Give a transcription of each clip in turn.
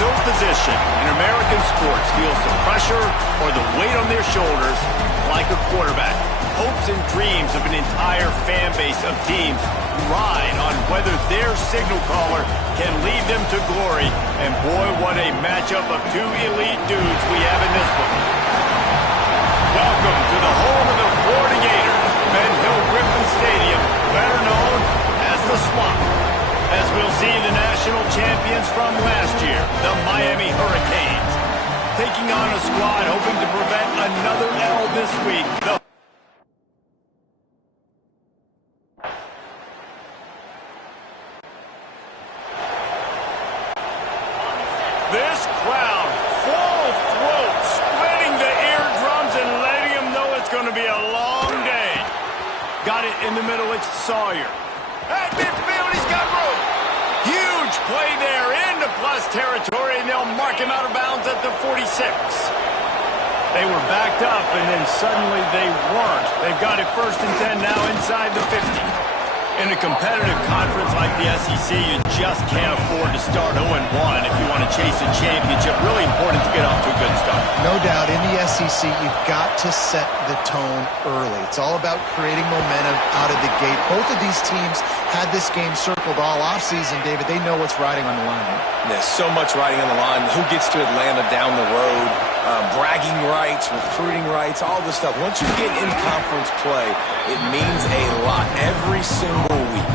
No position in American sports feels the pressure or the weight on their shoulders like a quarterback. Hopes and dreams of an entire fan base of teams ride on whether their signal caller can lead them to glory. And boy, what a matchup of two elite dudes we have in this one. Welcome to the home of the Florida Gators, Ben Hill Griffin Stadium, better known as the Swamp, as we'll see the national champions from last year, the Miami Hurricanes, taking on a squad hoping to prevent another L this week. This crowd, full throat, splitting the eardrums and letting them know it's going to be a long day. Got it in the middle, it's Sawyer. At midfield, he's got room. Huge play there into plus territory, and they'll mark him out of bounds at the 46. They were backed up, and then suddenly they weren't. They've got it 1st and 10 now inside the 50. In a competitive conference like the SEC, you just can't afford to start 0-1 if you want to chase a championship. Really important to get off to a good start. No doubt, in the SEC, you've got to set the tone early. It's all about creating momentum out of the gate. Both of these teams had this game circled all offseason, David. They know what's riding on the line here. There's so much riding on the line. Who gets to Atlanta down the road? Bragging rights, recruiting rights, all this stuff. Once you get in conference play, it means a lot every single week.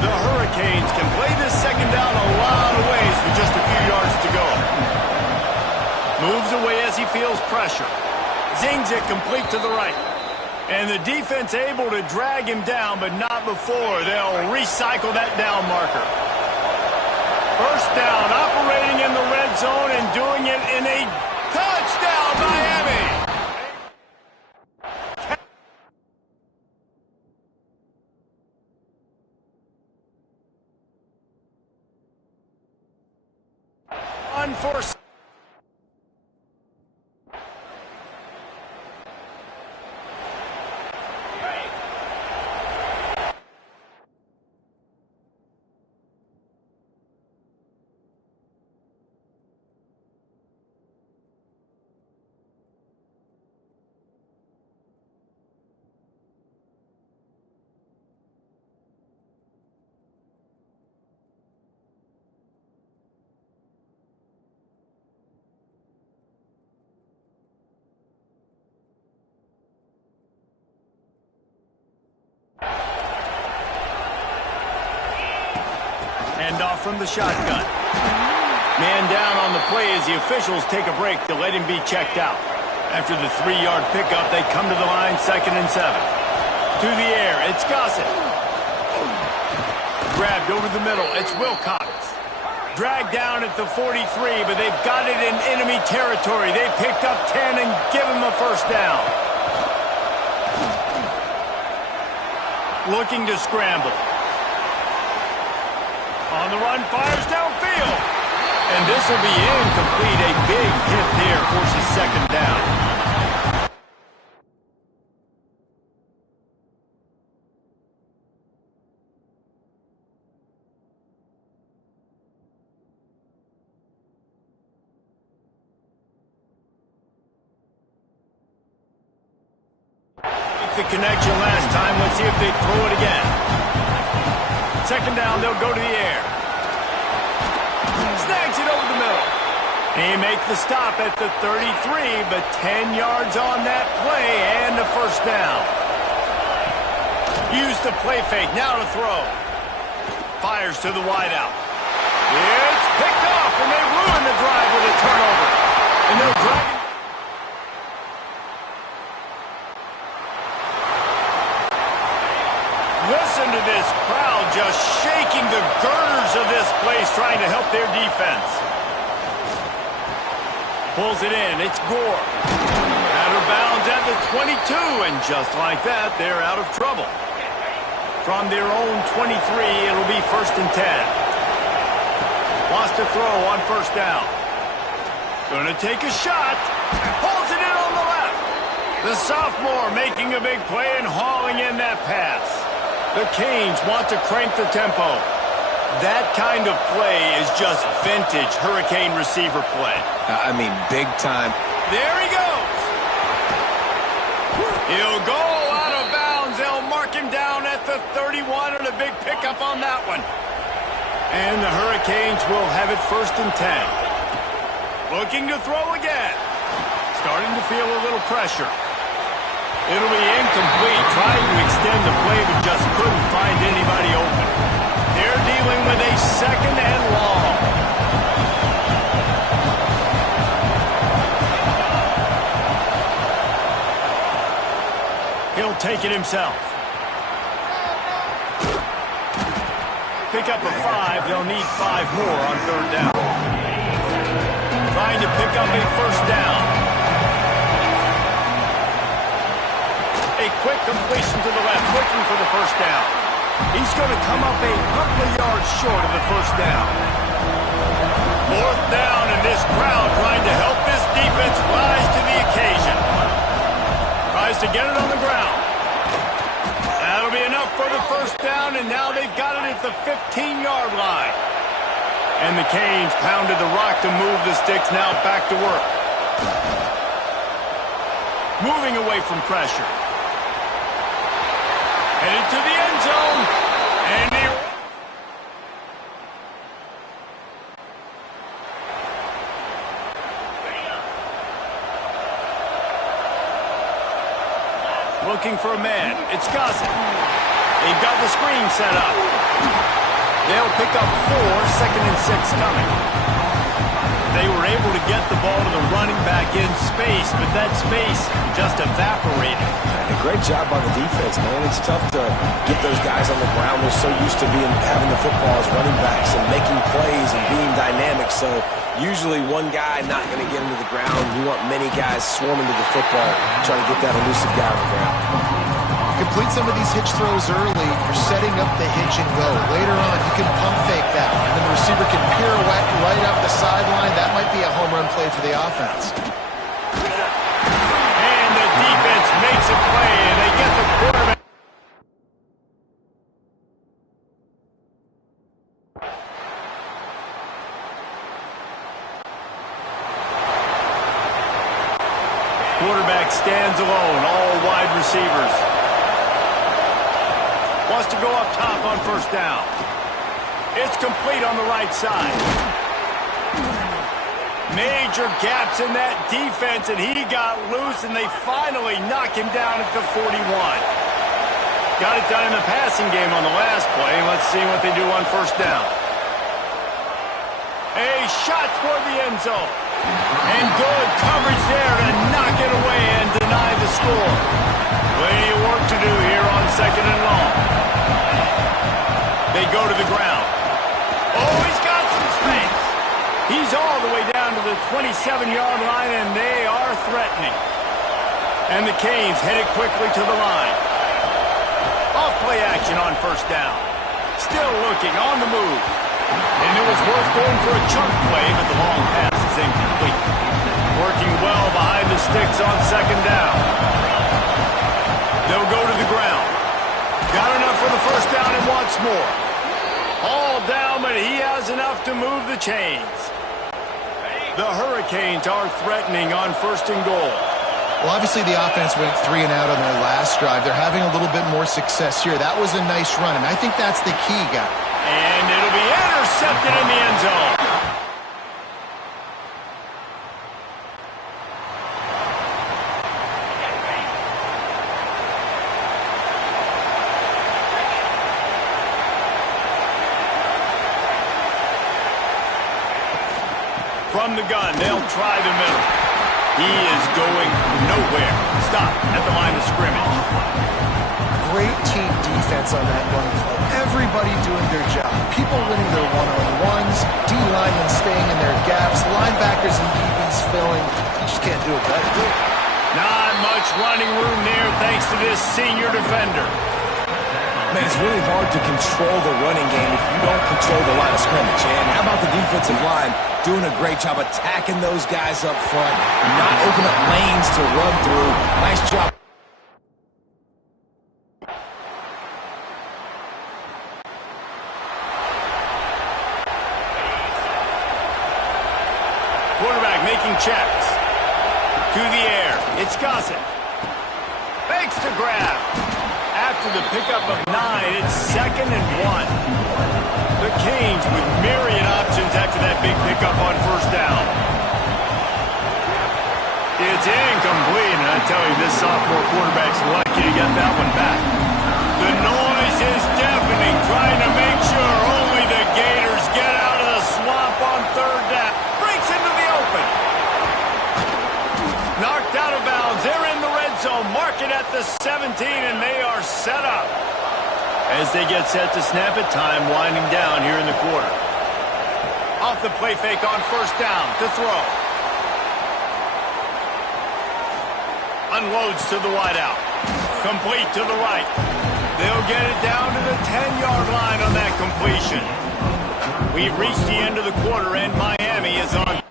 The Hurricanes can play this second down a lot of ways with just a few yards to go. Moves away as he feels pressure. Zings it complete to the right. And the defense able to drag him down, but not before. They'll recycle that down marker. First down, operating in the red zone and doing it in a touchdown, Miami! On for... Handoff from the shotgun. Man down on the play as the officials take a break to let him be checked out. After the 3-yard pickup, they come to the line, 2nd and 7. To the air, it's Gossett. Grabbed over the middle, it's Wilcox. Dragged down at the 43, but they've got it in enemy territory. They picked up 10 and give him a first down. Looking to scramble. On the run, fires downfield. And this will be incomplete. A big hit there forces 2nd down. The connection last time. Let's see if they throw it again. 2nd down, they'll go to the air. Snags it over the middle. He makes the stop at the 33, but 10 yards on that play and a first down. Use the play fake, now to throw. Fires to the wideout. It's picked off, and they ruin the drive with a turnover. And they'll drag it. Listen to this crowd just shaking the girders of this place, trying to help their defense. Pulls it in. It's Gore. Out of bounds at the 22, and just like that, they're out of trouble. From their own 23, it'll be 1st and 10. Wants to throw on 1st down. Gonna take a shot. Pulls it in on the left. The sophomore making a big play and hauling in that pass. The Canes want to crank the tempo. That kind of play is just vintage Hurricane receiver play. I mean, big time. There he goes. He'll go out of bounds. They'll mark him down at the 31 and a big pickup on that one. And the Hurricanes will have it 1st and 10. Looking to throw again. Starting to feel a little pressure. It'll be incomplete. Trying to extend the play, but just couldn't find anybody open. They're dealing with a 2nd and long. He'll take it himself. Pick up a 5. They'll need 5 more on 3rd down. Trying to pick up a 1st down. A quick completion to the left, looking for the 1st down. He's going to come up a couple of yards short of the 1st down. 4th down, and this crowd trying to help this defense rise to the occasion. Tries to get it on the ground. That'll be enough for the 1st down, and now they've got it at the 15-yard line. And the Canes pounded the rock to move the sticks, now back to work. Moving away from pressure. Headed to the end zone. And he... Looking for a man. It's Gossett. They've got the screen set up. They'll pick up 4, 2nd and 6 coming. They were able to get the ball to the running back in space, but that space just evaporated. And a great job on the defense, man. It's tough to get those guys on the ground. They're so used to having the football as running backs and making plays and being dynamic. So usually one guy not going to get into the ground. You want many guys swarming to the football, trying to get that elusive guy on the ground. Complete some of these hitch throws early. You're setting up the hitch and go. Later on, you can pump fake that. And then the receiver can pirouette right up the sideline. That might be a home run play for the offense. And the defense makes a play, and they get the quarterback. Quarterback stands alone, all wide receivers. Wants to go up top on 1st down. It's complete on the right side. Major gaps in that defense, and he got loose, and they finally knock him down at the 41. Got it done in the passing game on the last play. Let's see what they do on 1st down. A shot toward the end zone. And good coverage there to knock it away and deny the score. Plenty of work to do here on 2nd and long. They go to the ground. Oh, he's got some space. He's all the way down to the 27-yard line, and they are threatening. And the Canes headed quickly to the line. Off-play action on 1st down. Still looking, on the move. And it was worth going for a chunk play, but the long pass is incomplete. Working well behind the sticks on 2nd down. They'll go to the ground. Got enough for the 1st down and wants more. All down, but he has enough to move the chains. The Hurricanes are threatening on 1st and goal. Well, obviously the offense went 3 and out on their last drive. They're having a little bit more success here. That was a nice run, and I think that's the key, guy. And it'll be intercepted in the end zone. From the gun, they'll try the middle. He is going nowhere. Stop at the line of scrimmage. Great team defense on that run play. Everybody doing their job. People winning their one-on-ones, D-linemen staying in their gaps, linebackers and DBs filling. You just can't do it better. Not much running room there thanks to this senior defender. Man, it's really hard to control the running game if you don't control the line of scrimmage. And how about the defensive line doing a great job attacking those guys up front, not open up lanes to run through. Nice job. making checks. To the air. It's Gossett. Fakes the grab. After the pickup of 9, it's 2nd and 1. The Canes with myriad options after that big pickup on first down. It's incomplete, and I tell you, this sophomore quarterback's lucky to get that one back. The noise is deafening, trying to make sure only the Gators get out of the swamp on third down. Breaks into the open. Knocked out of bounds. They're in the red zone. Mark it at the 17, and they are set up. As they get set to snap it, time winding down here in the quarter. Off the play fake on first down to throw. Unloads to the wideout. Complete to the right. They'll get it down to the 10-yard line on that completion. We've reached the end of the quarter, and Miami is on.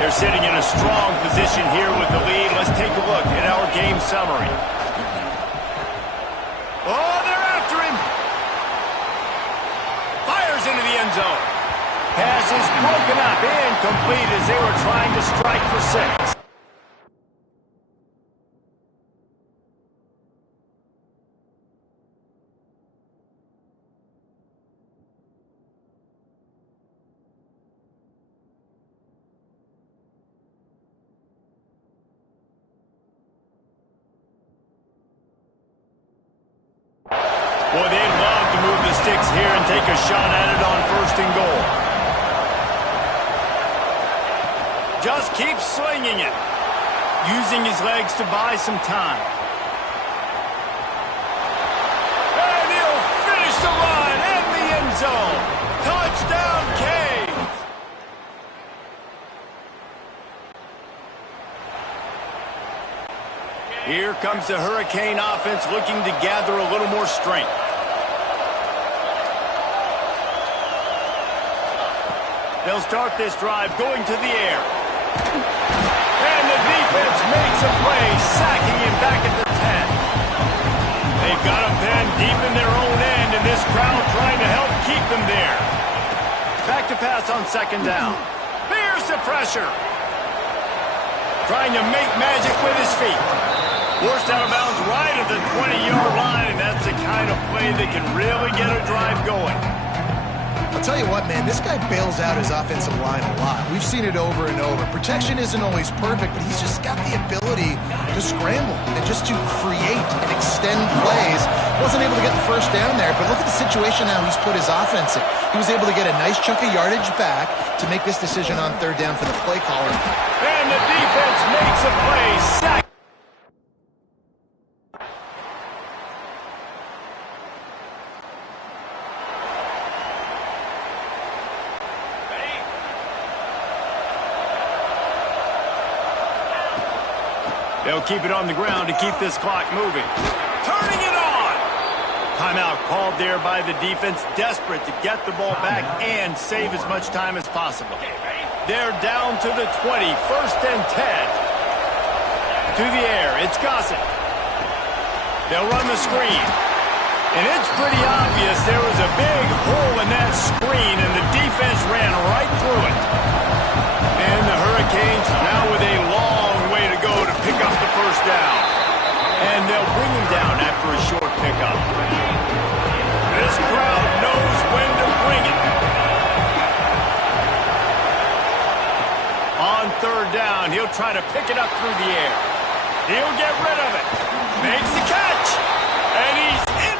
They're sitting in a strong position here with the lead. Let's take a look at our game summary. Oh, they're after him. Fires into the end zone. Pass is broken up, incomplete as they were trying to strike for 6. Boy, they'd love to move the sticks here and take a shot at it on 1st and goal. Just keeps slinging it. Using his legs to buy some time. And he'll finish the run in the end zone. Touchdown, Canes. Here comes the Hurricane offense looking to gather a little more strength. They'll start this drive going to the air. And the defense makes a play, sacking him back at the 10. They've got him pinned deep in their own end, and this crowd trying to help keep them there. Back to pass on 2nd down. Here's the pressure. Trying to make magic with his feet. Forced out of bounds right at the 20-yard line, and that's the kind of play that can really get a drive going. I'll tell you what, man, this guy bails out his offensive line a lot. We've seen it over and over. Protection isn't always perfect, but he's just got the ability to scramble and just to create and extend plays. Wasn't able to get the first down there, but look at the situation now he's put his offense in. He was able to get a nice chunk of yardage back to make this decision on 3rd down for the play caller. And the defense makes a play, sack. They'll keep it on the ground to keep this clock moving. Turning it on! Timeout called there by the defense, desperate to get the ball back and save as much time as possible. They're down to the 20, 1st and 10. To the air, it's Gossett. They'll run the screen. And it's pretty obvious there was a big hole in that screen, and the defense ran right through it. And the Hurricanes now with a long way to go to pick up the first down. And they'll bring him down after a short pickup. This crowd knows when to bring it. On 3rd down, he'll try to pick it up through the air. He'll get rid of it. Makes the catch. And he's in.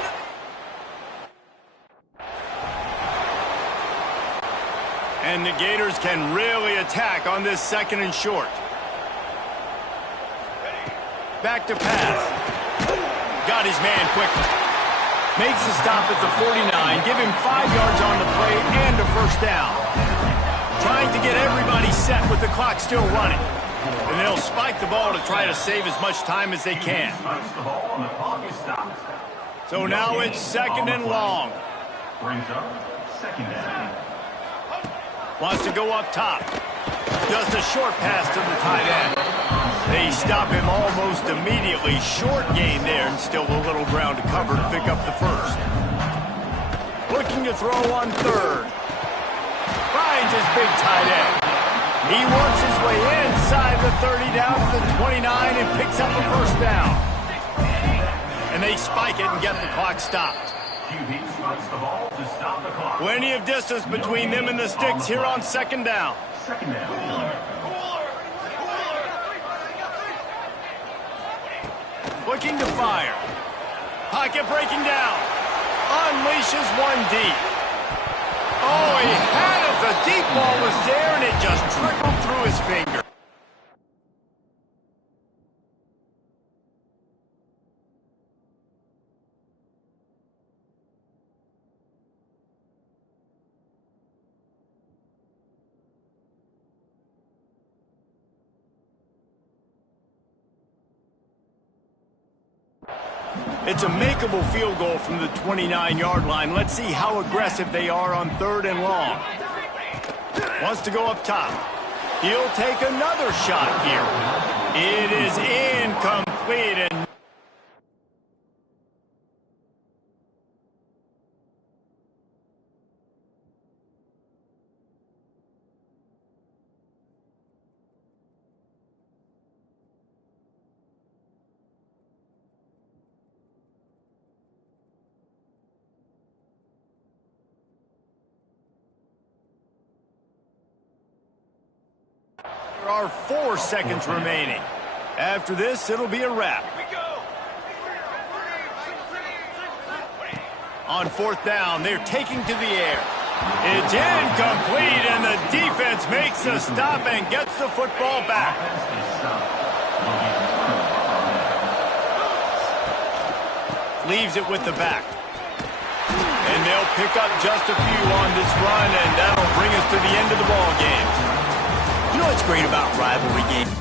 And the Gators can really attack on this 2nd and short. Back to pass. Got his man quickly. Makes the stop at the 49. Give him 5 yards on the play and a first down. Trying to get everybody set with the clock still running. And they'll spike the ball to try to save as much time as they can. So now it's 2nd and long. Wants to go up top. Just a short pass to the tight end. They stop him almost immediately. Short gain there, and still a little ground to cover to pick up the first. Looking to throw on third. Finds his big tight end. He works his way inside the 30 down to the 29 and picks up a first down. And they spike it and get the clock stopped. Plenty of distance between them and the sticks here on second down. Looking to fire. Pocket breaking down. Unleashes one deep. Oh, he had it. The deep ball was there, and it just trickled through his finger. It's a makeable field goal from the 29-yard line. Let's see how aggressive they are on third and long. Wants to go up top. He'll take another shot here. It is incomplete. And there are 4 seconds remaining. After this, it'll be a wrap. On fourth down, they're taking to the air. It's incomplete, and the defense makes a stop and gets the football back. Leaves it with the back. And they'll pick up just a few on this run, and that'll bring us to the end of the ball game. You know what's great about rivalry games?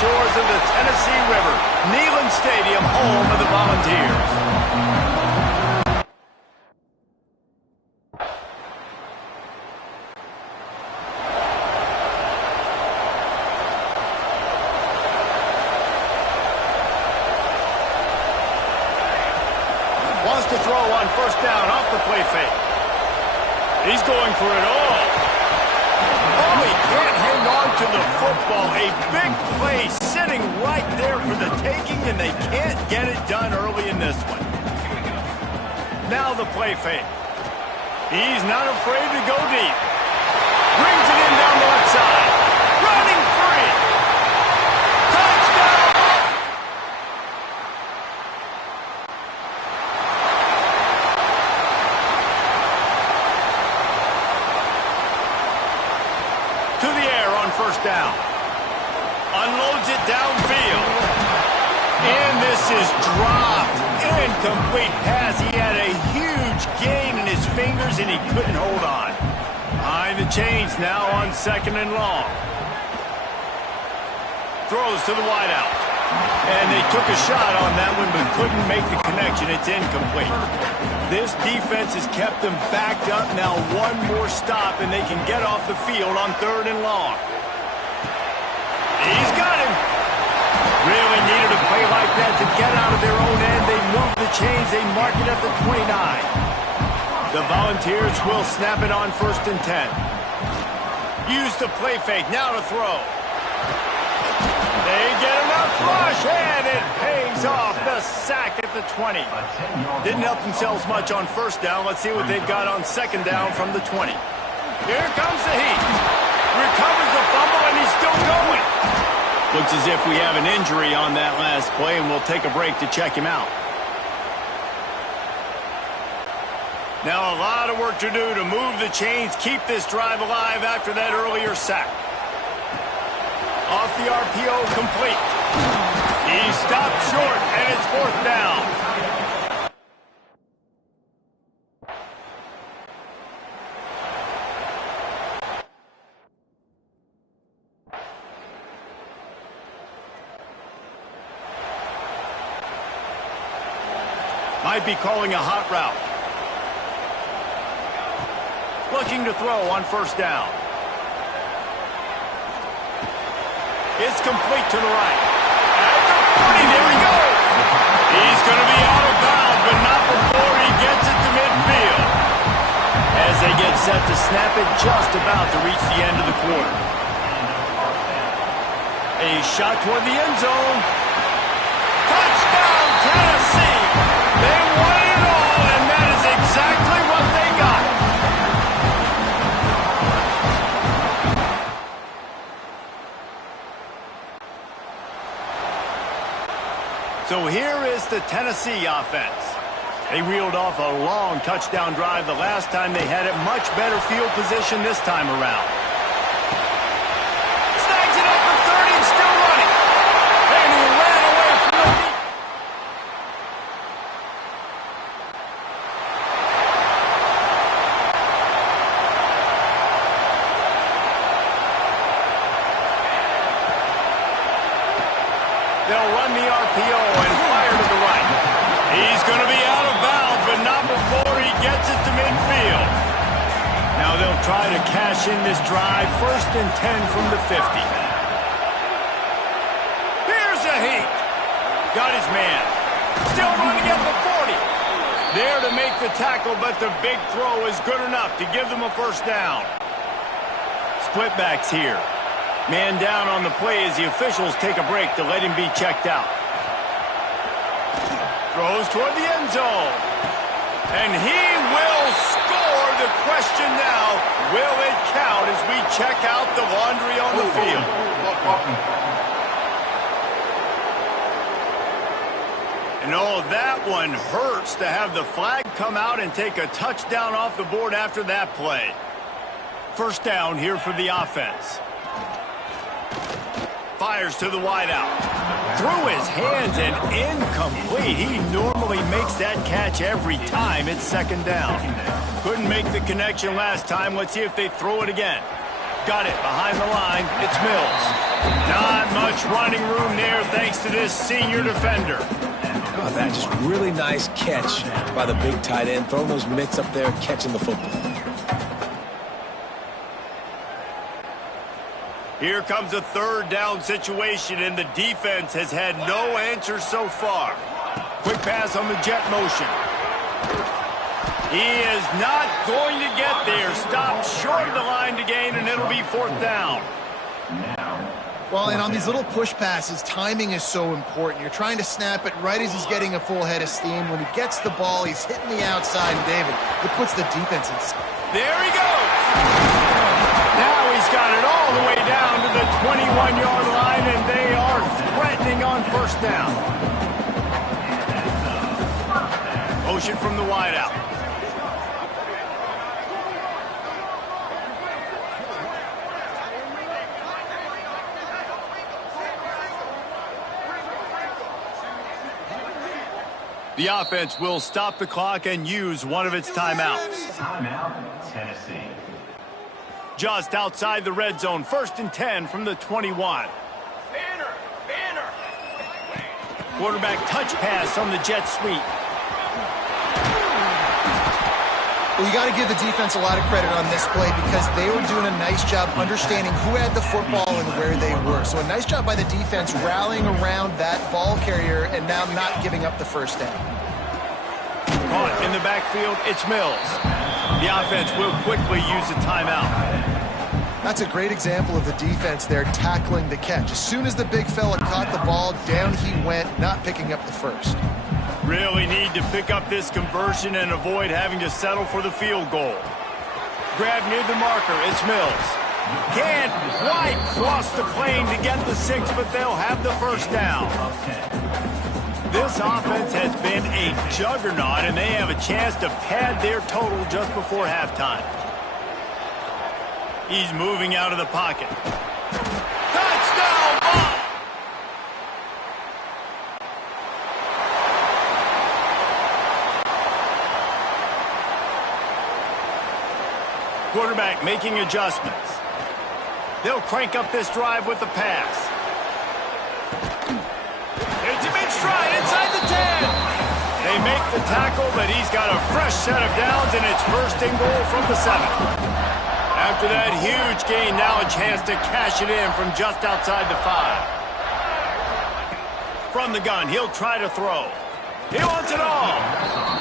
shores of the Tennessee River, Neyland Stadium, home of the Volunteers. Wants to throw on first down off the play fake. He's going for it all. Oh, he can't hang on to the football. A big play sitting right there for the taking, and they can't get it done early in this one. Now the play fake. He's not afraid to go deep. Brings it in down the left side. Running free. Touchdown! To the air on first down. Unloads it downfield. And this is dropped. Incomplete pass. He had a huge gain in his fingers, and he couldn't hold on. Behind the chains now on second and long. Throws to the wideout. And they took a shot on that one, but couldn't make the connection. It's incomplete. This defense has kept them backed up. Now one more stop, and they can get off the field on third and long. He's got him. Really needed a play like that to get out of their own end. They move the chains. They mark it at the 29. The Volunteers will snap it on first and 10. Use the play fake. Now to throw. They get enough rush, and it pays off. The sack at the 20. Didn't help themselves much on first down. Let's see what they've got on second down from the 20. Here comes the heat. Recovers the fumble, and he's still going. Looks as if we have an injury on that last play, and we'll take a break to check him out. Now a lot of work to do to move the chains, keep this drive alive after that earlier sack. Off the RPO, complete. He stopped short, and it's fourth down. Might be calling a hot route. Looking to throw on first down. It's complete to the right. At the 40, there he goes. He's going to be out of bounds, but not before he gets it to midfield. As they get set to snap it, just about to reach the end of the quarter. A shot toward the end zone. Touchdown, Tennessee. They won it all, and that is exactly what they got. So here is the Tennessee offense. They reeled off a long touchdown drive the last time they had it. Much better field position this time around. Snags it up for 30 and still running. And he ran away from the lead. They'll run the RPO and fire to the right. He's going to be out of bounds, but not before he gets it to midfield. Now they'll try to cash in this drive. First and 10 from the 50. Here's a heat. Got his man. Still running at the 40. There to make the tackle, but the big throw is good enough to give them a first down. Split backs here. Man down on the play as the officials take a break to let him be checked out. Throws toward the end zone. And he will score. The question now, will it count as we check out the laundry on the field? And oh, that one hurts to have the flag come out and take a touchdown off the board after that play. First down here for the offense. Fires to the wideout. Through his hands and incomplete. He normally makes that catch every time. It's second down. Couldn't make the connection last time. Let's see if they throw it again. Got it behind the line. It's Mills. Not much running room there thanks to this senior defender. Oh, that just really nice catch by the big tight end. Throwing those mitts up there, catching the football. Here comes a third down situation, and the defense has had no answer so far. Quick pass on the jet motion. He is not going to get there. Stopped short of the line to gain, and it'll be fourth down. Well, and on these little push passes, timing is so important. You're trying to snap it right as he's getting a full head of steam. When he gets the ball, he's hitting the outside, and David, it puts the defense in. There he goes. Now he's got it all the way down to the 21-yard line, and they are threatening on first down. Motion from the wideout. The offense will stop the clock and use one of its timeouts. Timeout, Tennessee. Just outside the red zone, 1st and 10 from the 21. Banner! Quarterback touch pass on the jet sweep. Well, you got to give the defense a lot of credit on this play because they were doing a nice job understanding who had the football and where they were. So a nice job by the defense rallying around that ball carrier and now not giving up the first down. Caught in the backfield, it's Mills. The offense will quickly use a timeout. That's a great example of the defense there tackling the catch. As soon as the big fella caught the ball, down he went, not picking up the first. Really need to pick up this conversion and avoid having to settle for the field goal. Grab near the marker, it's Mills. Can't quite cross the plane to get the 6, but they'll have the first down. This offense has been a juggernaut, and they have a chance to pad their total just before halftime. He's moving out of the pocket. Touchdown ball! Quarterback making adjustments. They'll crank up this drive with the pass. It's a mid-stride inside the 10. They make the tackle, but he's got a fresh set of downs, and it's 1st and goal from the 7. After that huge gain, now a chance to cash it in from just outside the 5. From the gun, he'll try to throw. He wants it all.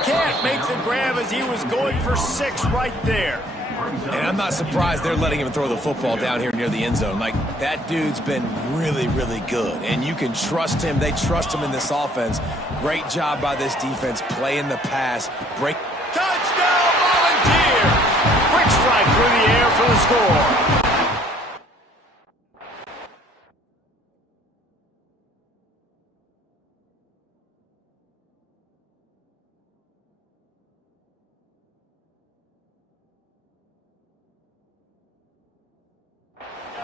Can't make the grab as he was going for 6 right there. And I'm not surprised they're letting him throw the football down here near the end zone. Like, that dude's been really, really good. And you can trust him. They trust him in this offense. Great job by this defense playing the pass. Break. Touchdown, Volunteer! Quick strike through the air for the score.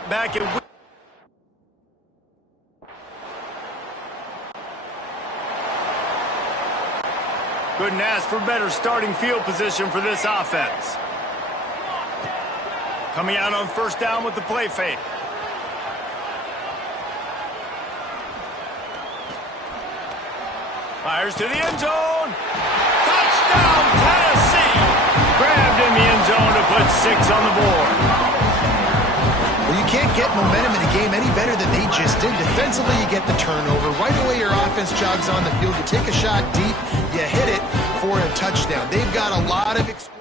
Back in. Couldn't ask for better starting field position for this offense. Coming out on first down with the play fake. Fires to the end zone. Touchdown, Tennessee! Grabbed in the end zone to put 6 on the board. Well, you can't get momentum in a game any better than they just did. Defensively, you get the turnover. Right away, your offense jogs on the field. You take a shot deep, you hit it for a touchdown. They've got a lot of explosive.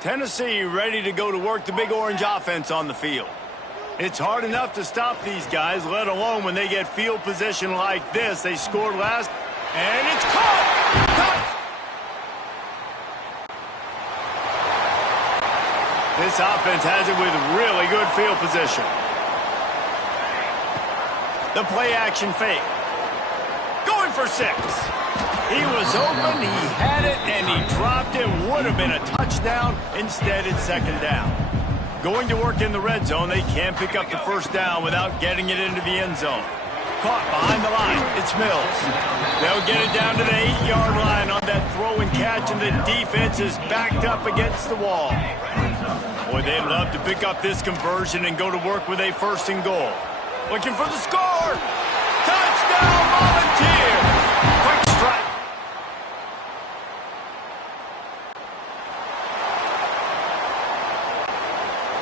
Tennessee ready to go to work the Big Orange offense on the field. It's hard enough to stop these guys, let alone when they get field position like this. They scored last, and it's caught! This offense has it with really good field position. The play action fake. Going for 6. He was open, he had it, and he dropped it. Would have been a touchdown. Instead, it's 2nd down. Going to work in the red zone, they can't pick up the first down without getting it into the end zone. Caught behind the line, it's Mills. They'll get it down to the 8-yard line on that throw and catch, and the defense is backed up against the wall. Boy, they'd love to pick up this conversion and go to work with a first and goal. Looking for the score. Touchdown, Volunteers. Quick strike.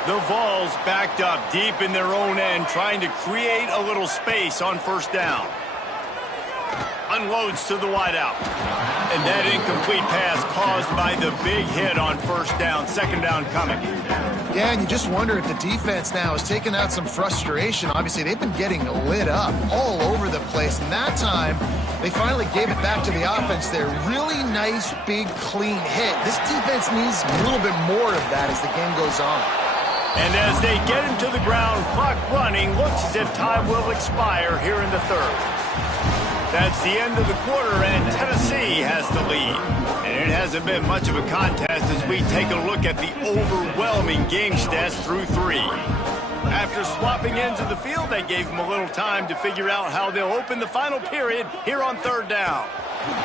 The Vols backed up deep in their own end, trying to create a little space on first down. Unloads to the wideout. And that incomplete pass caused by the big hit on first down. Second down coming. Yeah, and you just wonder if the defense now has taken out some frustration. Obviously, they've been getting lit up all over the place. And that time, they finally gave it back to the offense there. Really nice, big, clean hit. This defense needs a little bit more of that as the game goes on. And as they get him to the ground, clock running, looks as if time will expire here in the third. That's the end of the quarter, and Tennessee has the lead. And it hasn't been much of a contest as we take a look at the overwhelming game stats through three. After swapping ends of the field, they gave them a little time to figure out how they'll open the final period here on third down.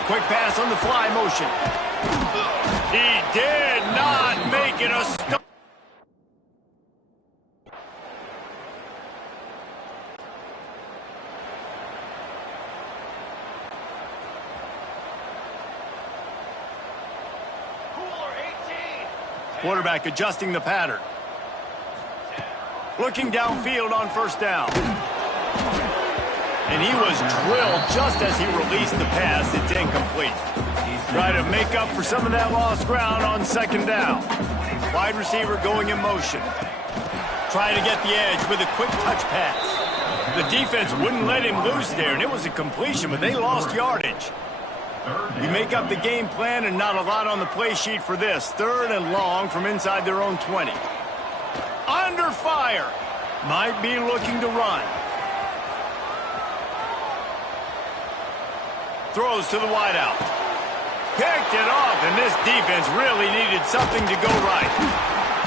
Quick pass on the fly motion. He did not make it a stop. Quarterback adjusting the pattern. Looking downfield on first down. And he was drilled just as he released the pass. It's incomplete. Try to make up for some of that lost ground on second down. Wide receiver going in motion. Try to get the edge with a quick touch pass. The defense wouldn't let him loose there, and it was a completion, but they lost yardage. You make up the game plan and not a lot on the play sheet for this. Third and long from inside their own 20. Under fire. Might be looking to run. Throws to the wideout. Picked it off, and this defense really needed something to go right.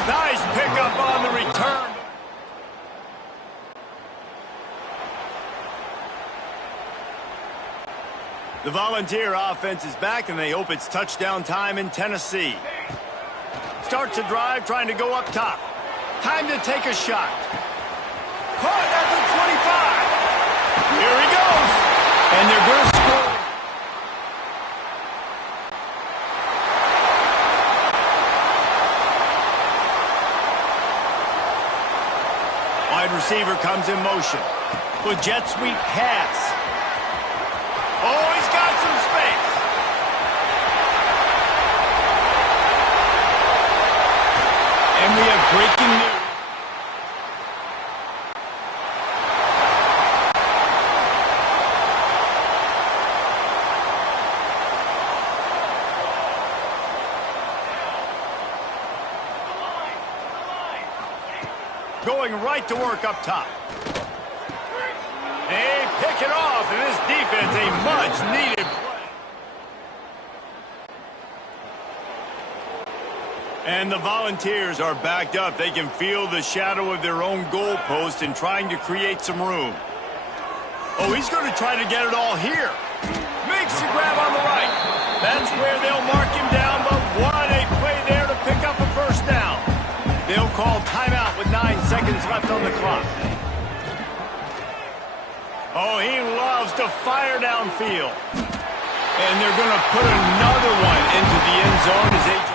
Nice pickup on the return. The Volunteer offense is back, and they hope it's touchdown time in Tennessee. Starts a drive, trying to go up top. Time to take a shot. Caught at the 25. Here he goes. And they're going to score. Wide receiver comes in motion. With jet sweep pass. Oh, he's got some space. And we have breaking news. Going right to work up top. They pick it off, and this defense a much-needed play. And the Volunteers are backed up. They can feel the shadow of their own goalpost and trying to create some room. Oh, he's going to try to get it all here. Makes the grab on the right. That's where they'll mark him down, but what a play there to pick up a first down. They'll call timeout with 9 seconds left on the clock. Oh, he loves to fire downfield. And they're going to put another one into the end zone as they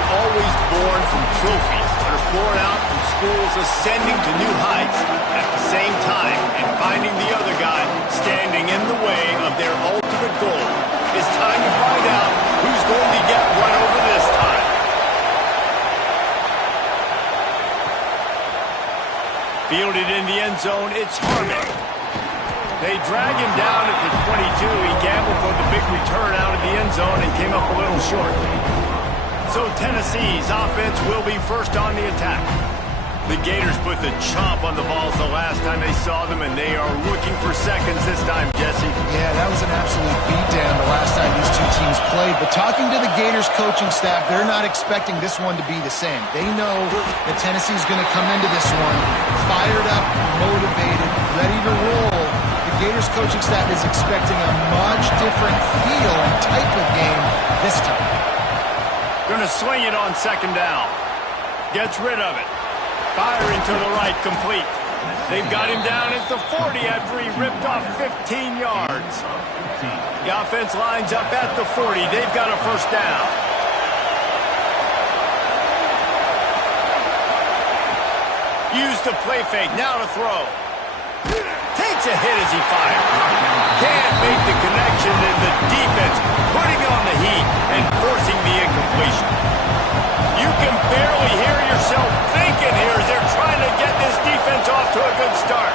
aren't always born from trophies, but are born out from schools ascending to new heights at the same time and finding the other guy standing in the way of their ultimate goal. It's time to find out who's going to get run over this time. Fielded in the end zone, it's Harmon. They drag him down at the 22. He gambled for the big return out of the end zone and came up a little short. So Tennessee's offense will be first on the attack. The Gators put the chomp on the balls the last time they saw them, and they are looking for seconds this time, Jesse. Yeah, that was an absolute beatdown the last time these two teams played. But talking to the Gators coaching staff, they're not expecting this one to be the same. They know that Tennessee's going to come into this one fired up, motivated, ready to roll. The Gators coaching staff is expecting a much different feel and type of game this time. Going to swing it on second down. Gets rid of it. Firing to the right, complete. They've got him down at the 40 after he ripped off 15 yards. The offense lines up at the 40. They've got a first down. Use the play fake, now to throw. Takes a hit as he fires. Can't make the connection, and the defense putting on the heat and forcing the incompletion. You can barely hear yourself thinking here as they're trying to get this defense off to a good start.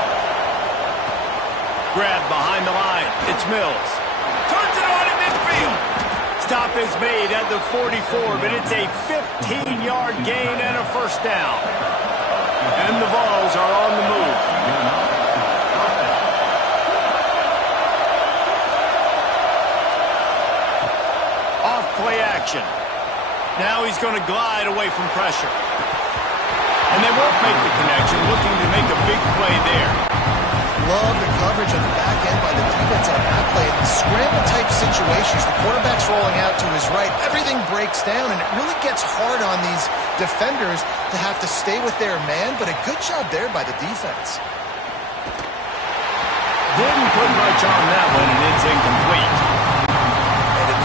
Grab behind the line. It's Mills. Turns it on in midfield. Stop is made at the 44, but it's a 15-yard gain and a first down. And the Vols are on the move. Off play action. Now he's going to glide away from pressure. And they won't make the connection, looking to make a big play there. Love the coverage on the back end by the defense on that play. In the scramble-type situations, the quarterback's rolling out to his right. Everything breaks down, and it really gets hard on these defenders to have to stay with their man, but a good job there by the defense. Didn't put much on that one, and it's incomplete.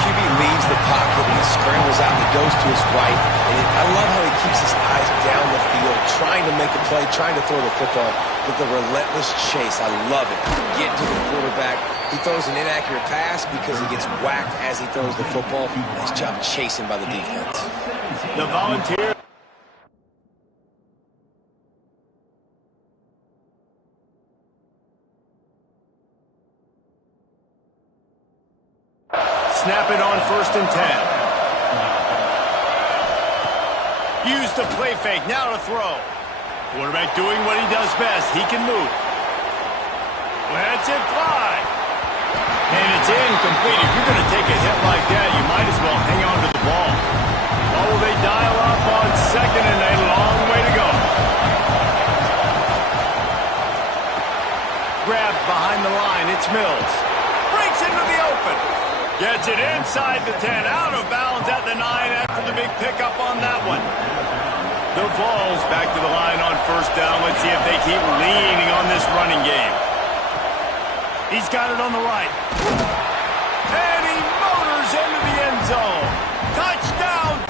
QB leaves the pocket and he scrambles out and he goes to his right. And I love how he keeps his eyes down the field, trying to make a play, trying to throw the football, but the relentless chase, I love it. Get to the quarterback. He throws an inaccurate pass because he gets whacked as he throws the football. Nice job chasing by the defense. The Volunteers. Snap it on 1st and 10. Use the play fake, now to throw. Quarterback doing what he does best. He can move. Lets it fly. And it's incomplete. If you're going to take a hit like that, you might as well hang on to the ball. Oh, they dial up on 2nd and a long way to go. Grab behind the line. It's Mills. Breaks into the open. Gets it inside the 10, out of bounds at the 9 after the big pickup on that one. The Vols back to the line on 1st down. Let's see if they keep leaning on this running game. He's got it on the right. And he motors into the end zone. Touchdown!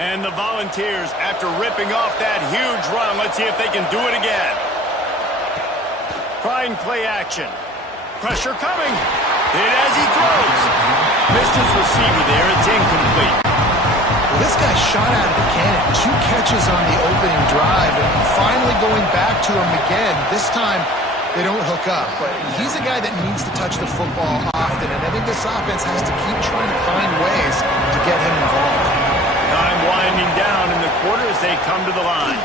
And the Volunteers, after ripping off that huge run, let's see if they can do it again. Trying play action. Pressure coming. Hit as he throws. Missed his receiver there. It's incomplete. Well, this guy shot out of the cannon. 2 catches on the opening drive, and finally going back to him again. This time, they don't hook up. But he's a guy that needs to touch the football often, and I think this offense has to keep trying to find ways to get him involved. Time winding down in the quarter as they come to the line.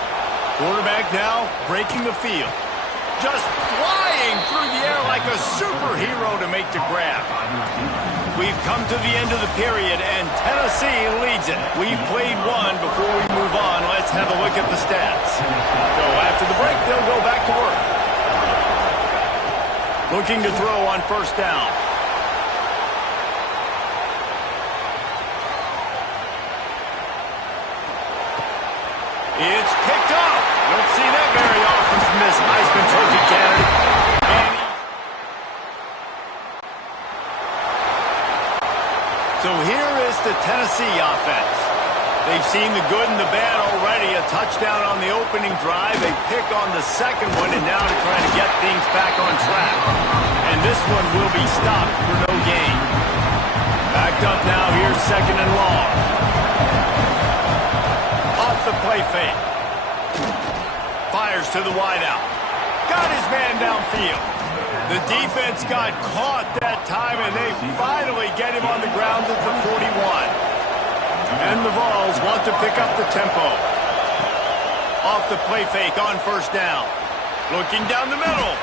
Quarterback now breaking the field. Just flying through the air like a superhero to make the grab. We've come to the end of the period, and Tennessee leads it. We've played one. Before we move on, let's have a look at the stats. So after the break, they'll go back to work. Looking to throw on 1st down. It's picked off. Don't see that very often from this past Heisman Trophy candidate. So here is the Tennessee offense. They've seen the good and the bad already. A touchdown on the opening drive, a pick on the second one, and now to try to get things back on track. And this one will be stopped for no gain. Backed up now, here's second and long. Off the play fake. Fires to the wideout. Got his man downfield. The defense got caught that time, and they finally get him on the ground at the 41. And the Vols want to pick up the tempo. Off the play fake on first down. Looking down the middle.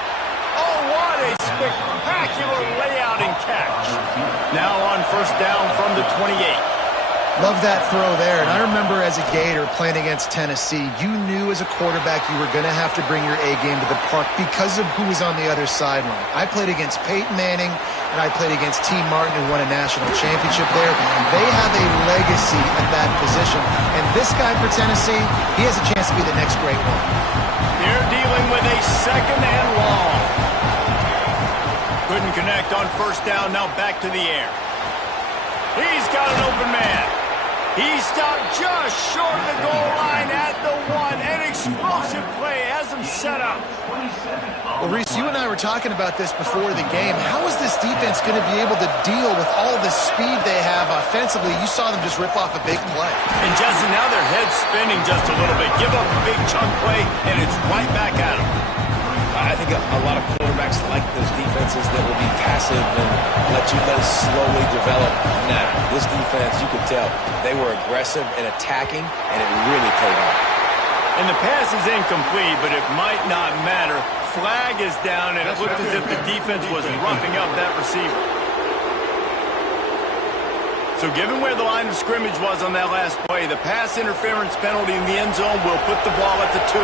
Oh, what a spectacular layout and catch. Now on first down from the 28. Love that throw there. And I remember as a Gator playing against Tennessee, you knew as a quarterback you were going to have to bring your A game to the park because of who was on the other sideline. I played against Peyton Manning, and I played against T. Martin, who won a national championship there. They have a legacy at that position. And this guy for Tennessee, he has a chance to be the next great one. They're dealing with a second and long. Couldn't connect on first down, now back to the air. He's got an open man. He stopped just short of the goal line at the one. An explosive play has him set up. Well, Reese, you and I were talking about this before the game. How is this defense going to be able to deal with all the speed they have offensively? You saw them just rip off a big play. And, Jesse, now their head's spinning just a little bit. Give up a big chunk play, and it's right back at them. I think a lot of quarterbacks like those defenses that will be passive and let it slowly develop. Now, this defense, you could tell, they were aggressive and attacking, and it really paid off. And the pass is incomplete, but it might not matter. Flag is down, and it looked as if the defense was roughing up that receiver. So given where the line of scrimmage was on that last play, the pass interference penalty in the end zone will put the ball at the 2.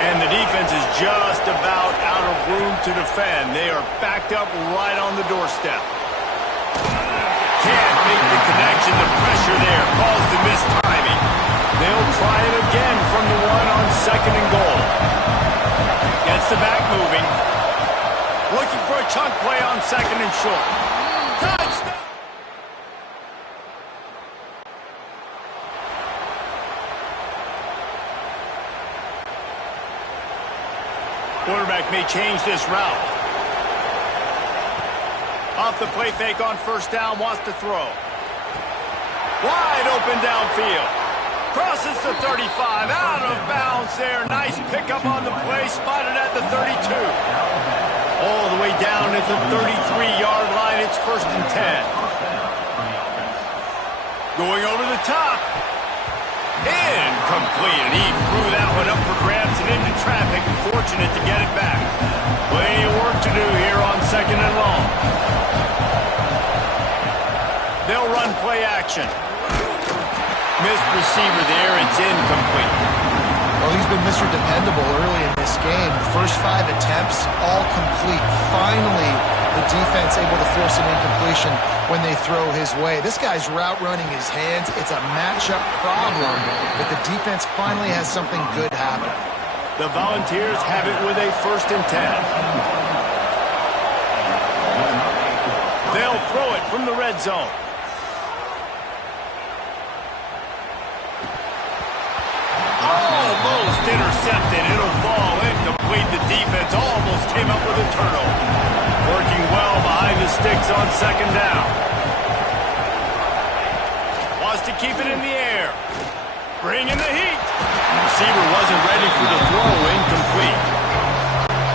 And the defense is just about out of room to defend. They are backed up right on the doorstep. Can't make the connection. The pressure there caused the missed timing. They'll try it again from the one on second and goal. Gets the back moving. Looking for a chunk play on second and short. Touchdown! Quarterback may change this route. Off the play fake on first down, wants to throw. Wide open downfield. Crosses the 35, out of bounds there. Nice pickup on the play, spotted at the 32. All the way down at the 33-yard line, it's first and 10. Going over the top. Incomplete, and he threw that one up for grabs and into traffic. Fortunate to get it back. Plenty of work to do here on second and long. They'll run play action. Missed receiver there, it's incomplete. Well, he's been Mr. Dependable early in this game. First 5 attempts, all complete. Finally, the defense able to force an incompletion when they throw his way. This guy's route running his hands. It's a matchup problem, but the defense finally has something good happen. The Volunteers have it with a first and 10. They'll throw it from the red zone. Almost intercepted. It'll fall incomplete. The defense almost came up with a turnover. Working well behind the sticks on second down. Wants to keep it in the air. Bringing the heat. Receiver wasn't ready for the throw. Incomplete.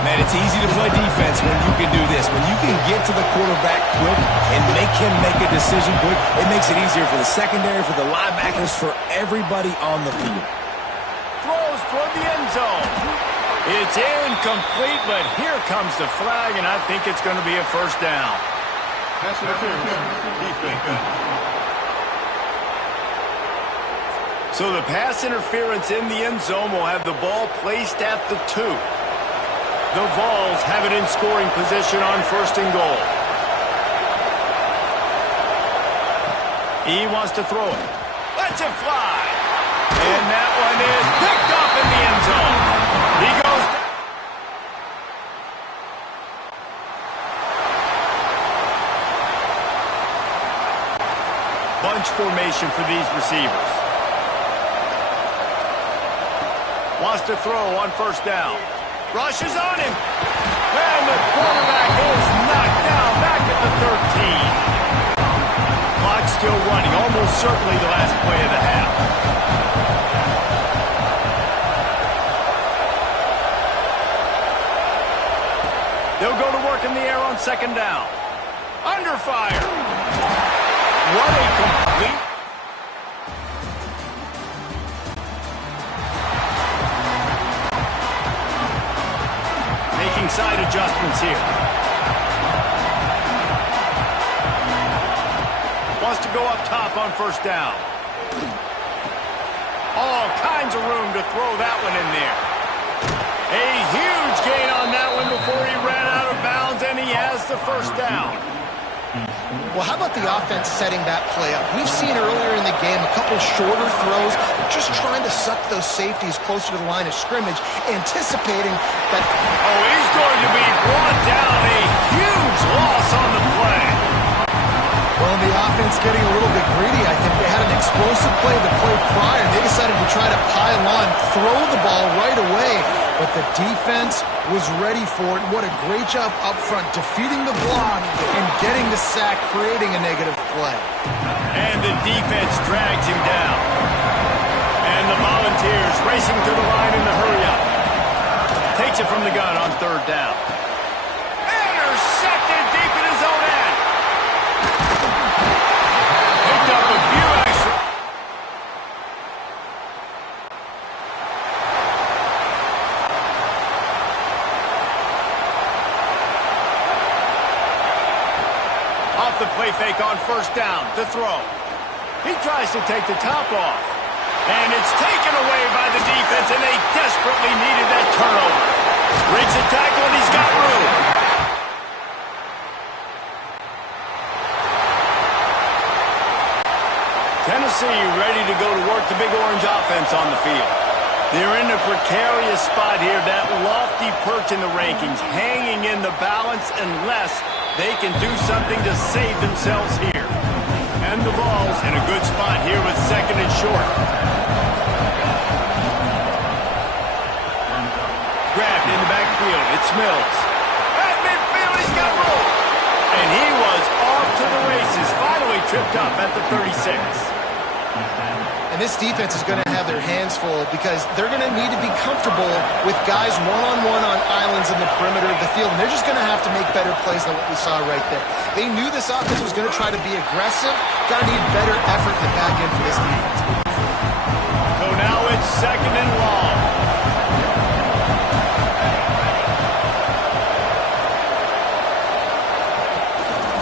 Man, it's easy to play defense when you can do this. When you can get to the quarterback quick and make him make a decision quick, it makes it easier for the secondary, for the linebackers, for everybody on the field. Throws toward the end zone. It's incomplete, but here comes the flag, and I think it's going to be a first down. Pass interference. Defense. So the pass interference in the end zone will have the ball placed at the 2. The Vols have it in scoring position on first and goal. He wants to throw it. Lets it fly. And that one is picked up in the end zone. He goes down. bunch formation for these receivers. Wants to throw on first down. Rushes on him. And the quarterback is knocked down back at the 13. Clock still running. Almost certainly the last play of the half. They'll go to work in the air on second down. Under fire. What a complete... Making side adjustments here. Wants to go up top on first down. All kinds of room to throw that one in there. A huge gain on that one before he ran out of bounds, and he has the first down. Well, how about the offense setting that play up? We've seen earlier in the game a couple shorter throws, just trying to suck those safeties closer to the line of scrimmage, anticipating that... Oh, he's going to be brought down. A huge loss on the play. Well, the offense getting a little bit greedy. I think they had an explosive play the play prior. They decided to try to pile on, throw the ball right away, but the defense was ready for it. What a great job up front, defeating the block and getting the sack, creating a negative play. And the defense drags him down. And the Volunteers racing to the line in the hurry-up. Takes it from the gun on third down. Intercepted deep in his own end. Picked up a few extra. Off the play fake on first down to throw. He tries to take the top off. And it's taken away by the defense, and they desperately needed that turnover. Breaks the tackle, and he's got room. Tennessee ready to go to work the Big Orange offense on the field. They're in a precarious spot here, that lofty perch in the rankings, hanging in the balance unless they can do something to save themselves here. And the ball's in a good spot here with second and short. Grabbed in the backfield. It's Mills. At midfield, he's got room. And he was off to the races. Finally tripped up at the 36. And this defense is going to have their hands full because they're going to need to be comfortable with guys one-on-one on islands in the perimeter of the field. And they're just going to have to make better plays than what we saw right there. They knew this offense was going to try to be aggressive. Got to need better effort in the back end for this defense. So now it's second and long.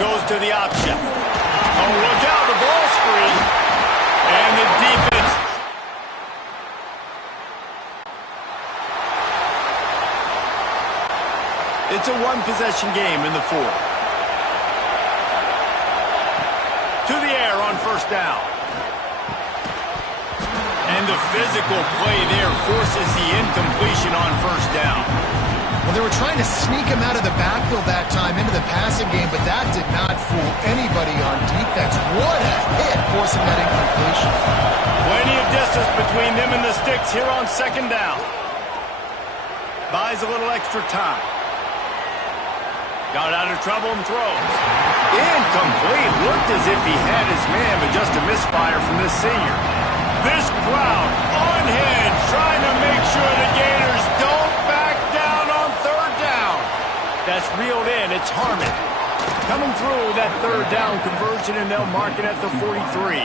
Goes to the option. Oh, look out, the ball's free. And the defense. It's a one-possession game in the fourth. To the air on first down. And the physical play there forces the incompletion on first down. Well, they were trying to sneak him out of the backfield that time into the passing game, but that did not fool anybody on defense. What a hit, forcing that incompletion. Plenty of distance between them and the sticks here on second down. Buys a little extra time. Got out of trouble and throws. Incomplete. Looked as if he had his man, but just a misfire from this senior. This crowd on hedge, trying to make sure the Gators don't back down on third down. That's reeled in. It's Harmon. Coming through that third down conversion, and they'll mark it at the 43.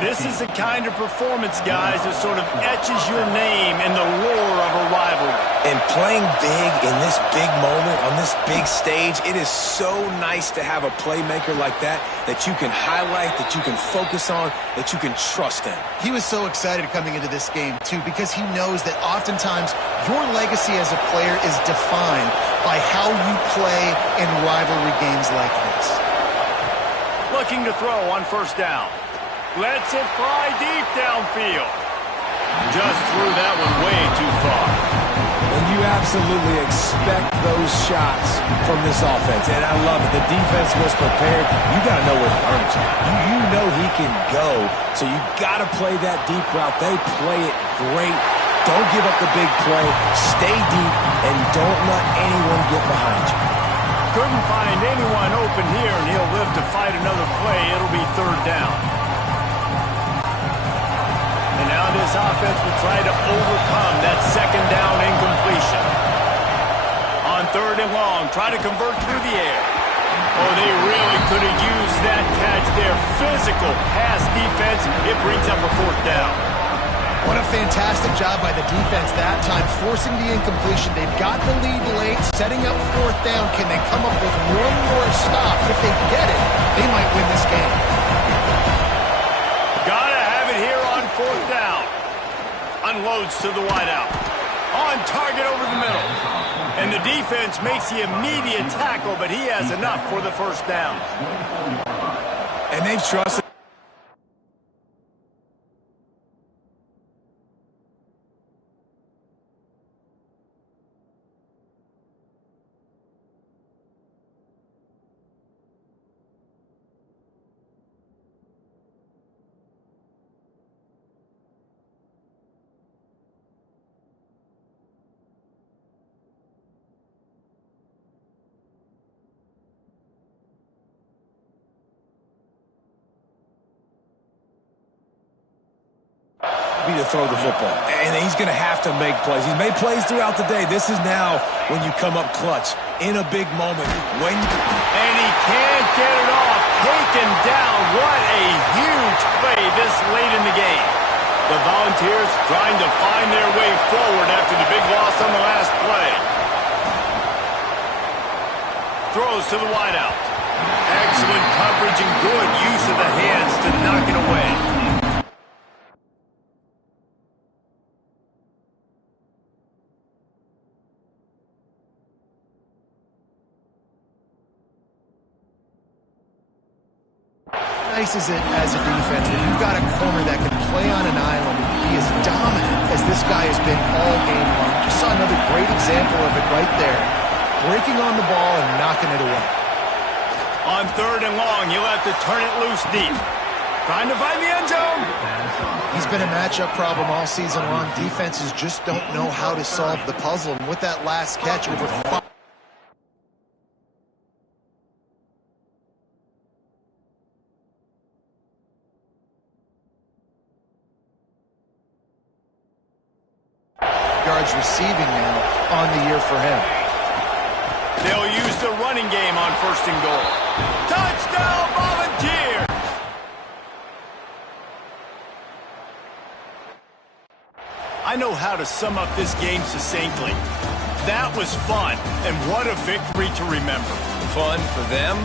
This is the kind of performance, guys, that sort of etches your name in the lore of a rivalry. And playing big in this big moment, on this big stage, it is so nice to have a playmaker like that you can highlight, that you can focus on, that you can trust in. He was so excited coming into this game, too, because he knows that oftentimes your legacy as a player is defined by how you play in rivalry games like this. Looking to throw on first down. Lets it fly deep downfield. Just threw that one way too far. When You absolutely expect those shots from this offense, and I love it. The defense was prepared. You got to know where the hurts are. You know he can go, so you got to play that deep route. They play it great. Don't give up the big play. Stay deep, and don't let anyone get behind you. Couldn't find anyone open here, and he'll live to fight another play. It'll be third down. And now this offense will try to overcome that second down incompletion. On third and long, try to convert through the air. Oh, they really could have used that catch there. Physical pass defense. It brings up a fourth down. What a fantastic job by the defense that time, forcing the incompletion. They've got the lead late, setting up fourth down. Can they come up with one more stop? If they get it, they might win this game. Gotta have it here on fourth down. Unloads to the wideout. On target over the middle. And the defense makes the immediate tackle, but he has enough for the first down. And they've trusted. To throw the football, and he's going to have to make plays. He's made plays throughout the day. This is now when you come up clutch in a big moment. And he can't get it off. Taken down. What a huge play this late in the game. The Volunteers trying to find their way forward after the big loss on the last play. Throws to the wideout. Excellent coverage and good use of the hands to knock it away. Nice is it as a defense when you've got a corner that can play on an island and be as dominant as this guy has been all game long. Just saw another great example of it right there. Breaking on the ball and knocking it away. On third and long, you'll have to turn it loose deep. Trying to find the end zone. He's been a matchup problem all season long. Defenses just don't know how to solve the puzzle. And with that last catch, over 5. Yards receiving now on the year for him. They'll use the running game on first and goal. Touchdown, Volunteers! I know how to sum up this game succinctly. That was fun, and what a victory to remember. Fun for them.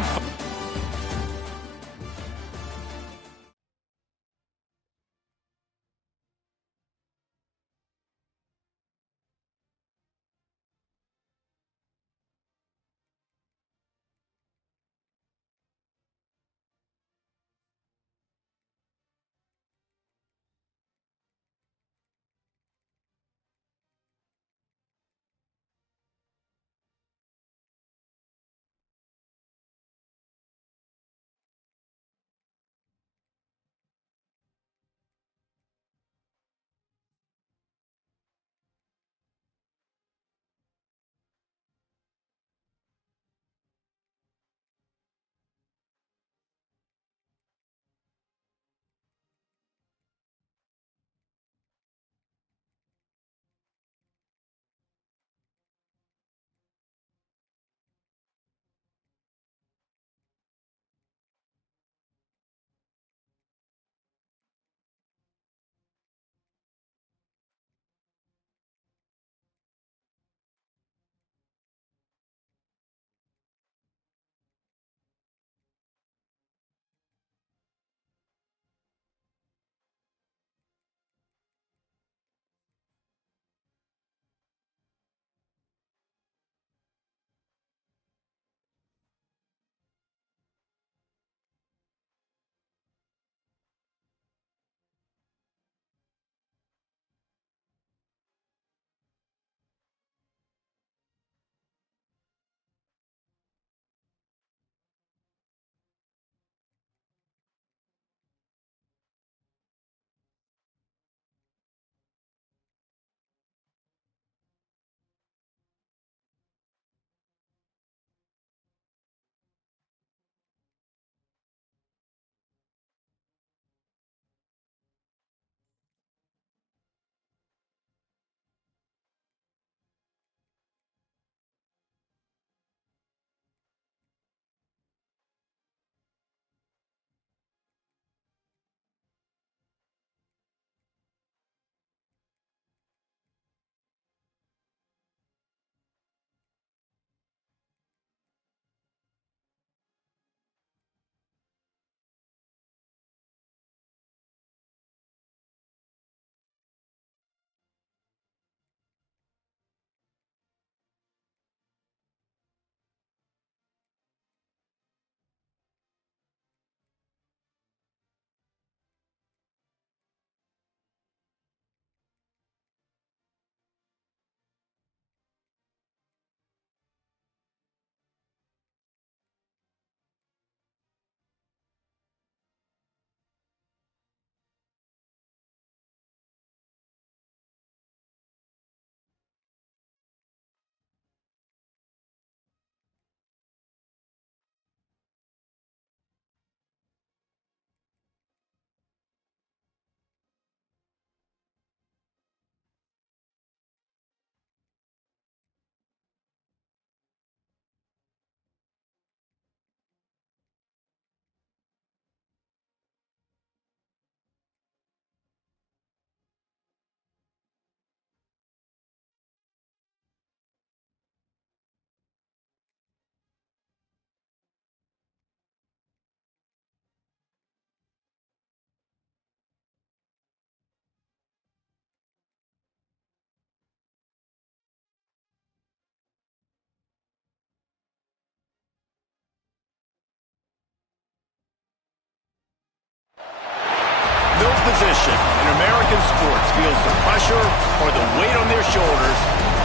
No position in American sports feels the pressure or the weight on their shoulders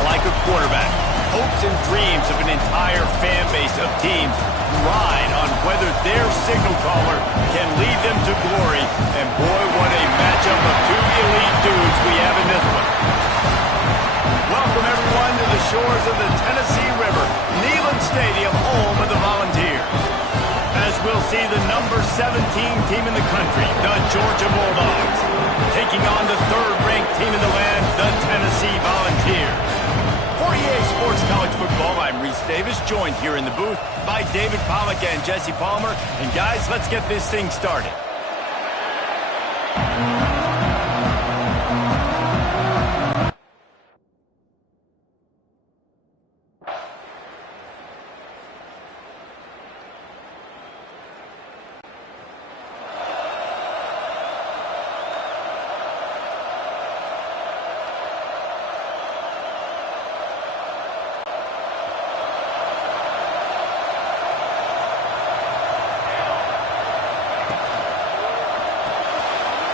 like a quarterback. Hopes and dreams of an entire fan base of teams ride on whether their signal caller can lead them to glory. And boy, what a matchup of two elite dudes we have in this one. Welcome everyone to the shores of the Tennessee River, Neyland Stadium, home of the Volunteers. As we'll see the number 17 team in the country, the Georgia Bulldogs, taking on the third-ranked team in the land, the Tennessee Volunteers. For EA Sports College Football, I'm Reese Davis, joined here in the booth by David Pollack and Jesse Palmer. And guys, let's get this thing started.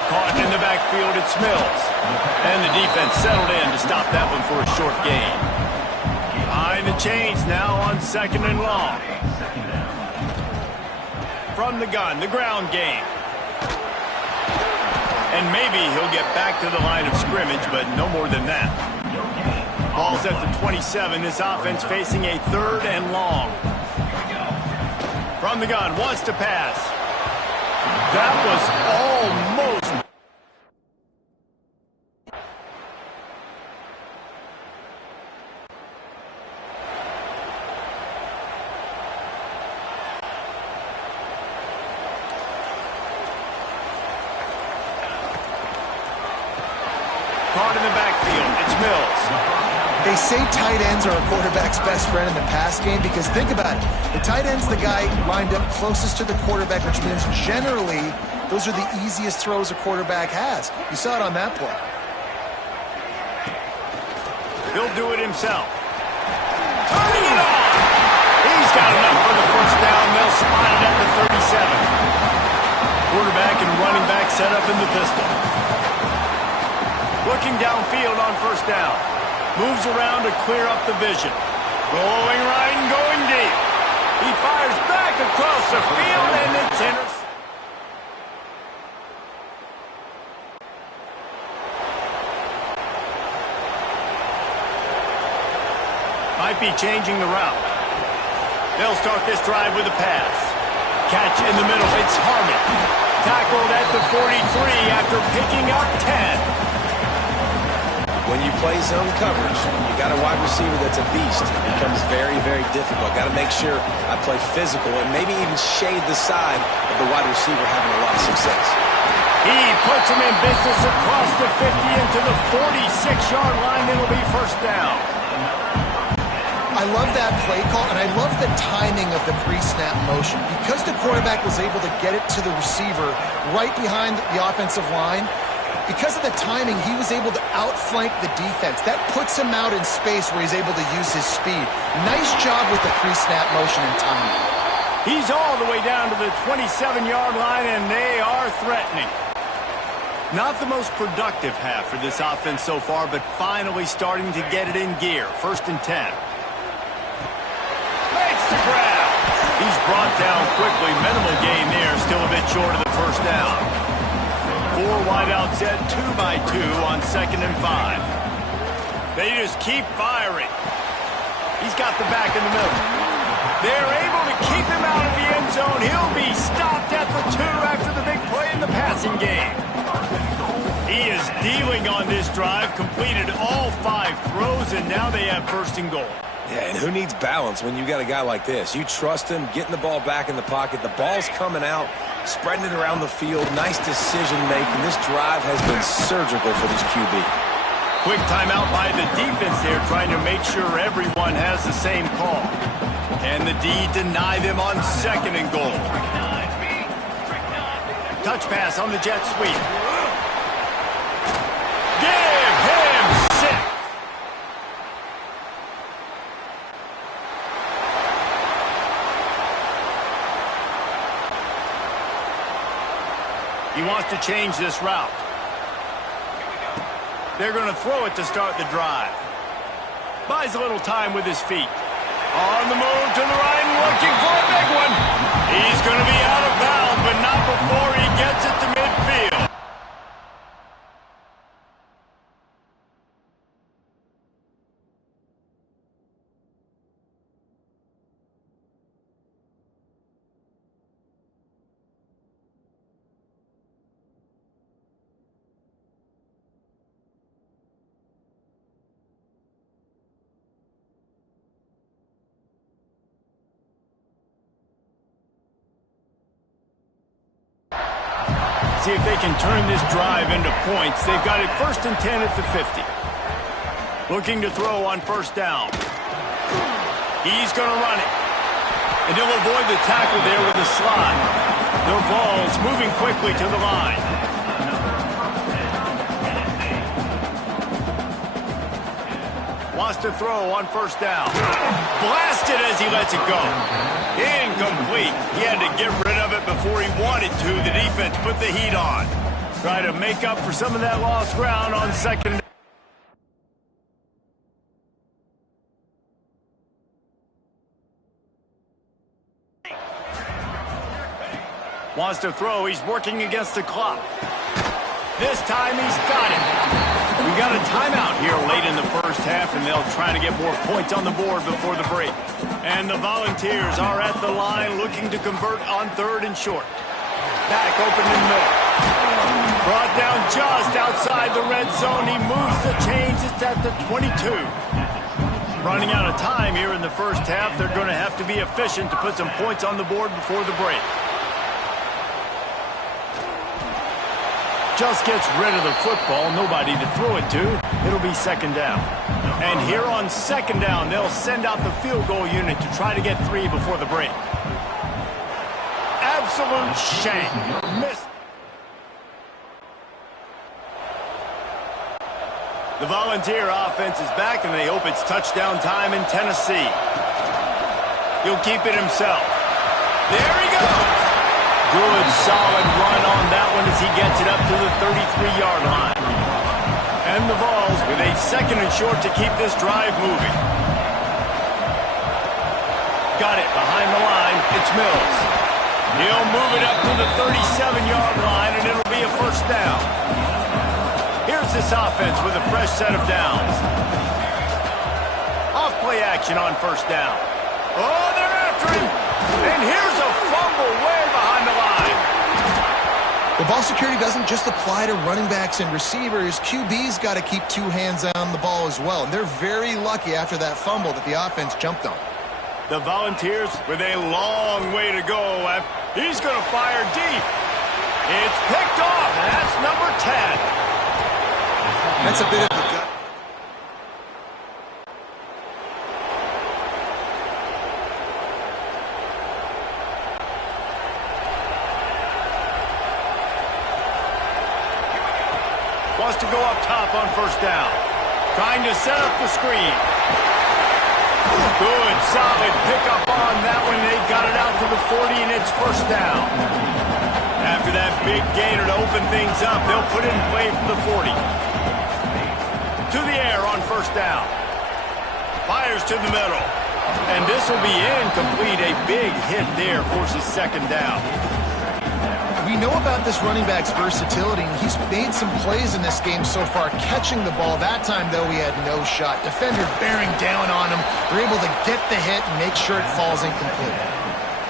Caught in the backfield, it's Mills. And the defense settled in to stop that one for a short gain. Behind the chains now on 2nd and long. From the gun, the ground game. And maybe he'll get back to the line of scrimmage, but no more than that. Ball's at the 27. This offense facing a 3rd and long. From the gun, wants to pass. That was almost. Caught in the backfield, it's Mills. They say tight ends are a quarterback's best friend in the pass game because think about it. The tight end's the guy lined up closest to the quarterback, which means generally those are the easiest throws a quarterback has. You saw it on that play. He'll do it himself. Turning it on! He's got enough for the first down. They'll spot it at the 37. Quarterback and running back set up in the pistol. Looking downfield on first down. Moves around to clear up the vision. Going right and going deep. He fires back across the field and it's intercepted. Might be changing the route. They'll start this drive with a pass. Catch in the middle. It's Harmon. Tackled at the 43 after picking up 10. When you play zone coverage, you got a wide receiver that's a beast. It becomes very, very difficult. Got to make sure I play physical and maybe even shade the side of the wide receiver having a lot of success. He puts him in business across the 50 into the 46-yard line. It'll be first down. I love that play call, and I love the timing of the pre-snap motion. Because the quarterback was able to get it to the receiver right behind the offensive line, because of the timing, he was able to outflank the defense. That puts him out in space where he's able to use his speed. Nice job with the pre-snap motion and timing. He's all the way down to the 27-yard line, and they are threatening. Not the most productive half for this offense so far, but finally starting to get it in gear. 1st and 10. Makes the grab. He's brought down quickly. Minimal gain there. Still a bit short of the first down. 4 wideouts set, 2 by 2 on 2nd and 5. They just keep firing. He's got the back in the middle. They're able to keep him out of the end zone. He'll be stopped at the 2 after the big play in the passing game. He is dealing on this drive, completed all 5 throws, and now they have 1st and goal. Yeah, and who needs balance when you got a guy like this? You trust him, getting the ball back in the pocket. The ball's coming out, spreading it around the field. Nice decision-making. This drive has been surgical for this QB. Quick timeout by the defense there, trying to make sure everyone has the same call. Can the D deny them on 2nd and goal? Touch pass on the jet sweep. Give him 6. He wants to change this route. They're going to throw it to start the drive. Buys a little time with his feet. On the move to the right, looking for a big one. He's going to be out of bounds, but not before he gets it to midfield. See if they can turn this drive into points. They've got it 1st and 10 at the 50. Looking to throw on 1st down. He's going to run it. And he'll avoid the tackle there with a slide. The ball's moving quickly to the line. Wants to throw on 1st down. Blasted as he lets it go. Incomplete. He had to get rid of it before he wanted to. The defense put the heat on. Try to make up for some of that lost ground on 2nd. Wants to throw. He's working against the clock. This time he's got it. We got a timeout here late in the 1st half, and they'll try to get more points on the board before the break. And the Volunteers are at the line looking to convert on 3rd and short. Back open in the middle. Brought down just outside the red zone. He moves the chains. It's at the 22. Running out of time here in the 1st half. They're going to have to be efficient to put some points on the board before the break. Just gets rid of the football, nobody to throw it to. It'll be 2nd down. And here on 2nd down, they'll send out the field goal unit to try to get 3 before the break. Absolute shank. Missed. The Volunteer offense is back, and they hope it's touchdown time in Tennessee. He'll keep it himself. There he goes. Good, solid run on that one as he gets it up to the 33-yard line. And the Vols with a 2nd and short to keep this drive moving. Got it behind the line. It's Mills. He'll move it up to the 37-yard line, and it'll be a 1st down. Here's this offense with a fresh set of downs. Off-play action on 1st down. Oh, they're after him. And here's a fumble way behind the line. The ball security doesn't just apply to running backs and receivers. QB's got to keep 2 hands on the ball as well. And they're very lucky after that fumble that the offense jumped on. The Volunteers with a long way to go. He's going to fire deep. It's picked off, and that's number 10. That's a bit of a gut. Wants to go up top on 1st down. Trying to set up the screen. Good, solid pickup on that one. They got it out to the 40, and it's 1st down. After that big gainer to open things up, they'll put it in play from the 40. To the air on 1st down. Fires to the middle. And this will be incomplete. A big hit there forces 2nd down. We know about this running back's versatility, and he's made some plays in this game so far, catching the ball. That time, though, he had no shot. Defender bearing down on him. They're able to get the hit and make sure it falls incomplete.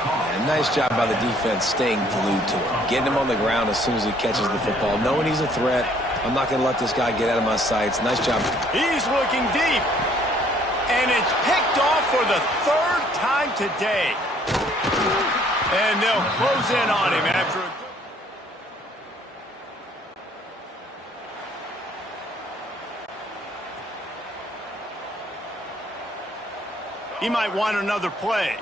Yeah, nice job by the defense staying glued to him. Getting him on the ground as soon as he catches the football. Knowing he's a threat, I'm not going to let this guy get out of my sights. Nice job. He's looking deep. And it's picked off for the 3rd time today. And they'll close in on him after a... He might want another play.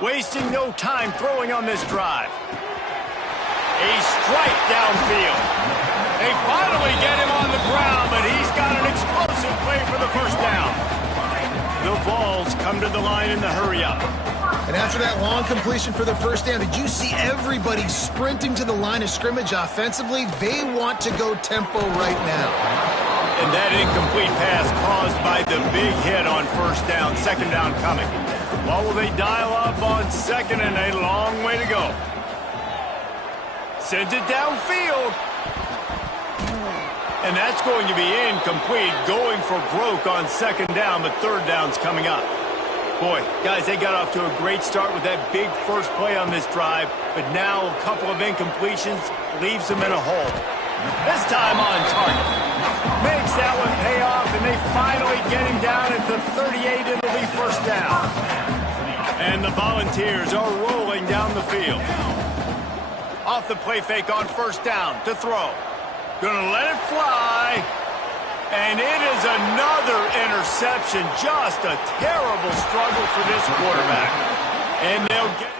Wasting no time throwing on this drive. A strike downfield. They finally get him on the ground, but he's got an explosive play for the 1st down. The Vols come to the line in the hurry-up. And after that long completion for the first down, did you see everybody sprinting to the line of scrimmage offensively? They want to go tempo right now. And that incomplete pass caused by the big hit on first down, second down coming. What will they dial up on second and a long way to go? Sends it downfield. And that's going to be incomplete, going for broke on second down, but third down's coming up. Boy, guys, they got off to a great start with that big first play on this drive, but now a couple of incompletions leaves them in a hole. This time on target. Makes that one pay off, and they finally get him down at the 38. It'll be first down. And the Volunteers are rolling down the field. Off the play fake on first down to throw. Gonna let it fly. And it is another interception. Just a terrible struggle for this quarterback. And they'll get...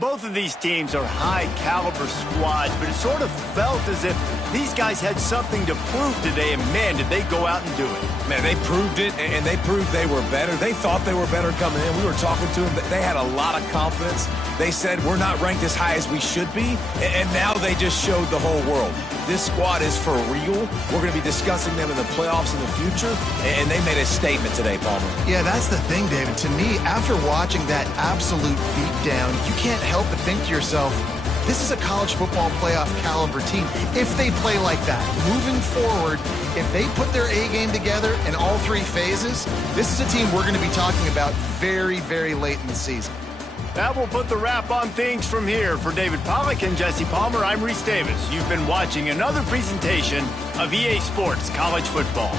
Both of these teams are high-caliber squads, but it sort of felt as if these guys had something to prove today, and man, did they go out and do it. Man, they proved it, and they proved they were better. They thought they were better coming in. We were talking to them. They had a lot of confidence. They said, we're not ranked as high as we should be, and now they just showed the whole world. This squad is for real. We're going to be discussing them in the playoffs in the future, and they made a statement today, Palmer. Yeah, that's the thing, David. To me, after watching that absolute beatdown, you can't help but think to yourself, this is a college football playoff caliber team. If they play like that, moving forward, if they put their A game together in all three phases, this is a team we're going to be talking about very, very late in the season. That will put the wrap on things from here. For David Pollack and Jesse Palmer, I'm Reese Davis. You've been watching another presentation of EA Sports College Football.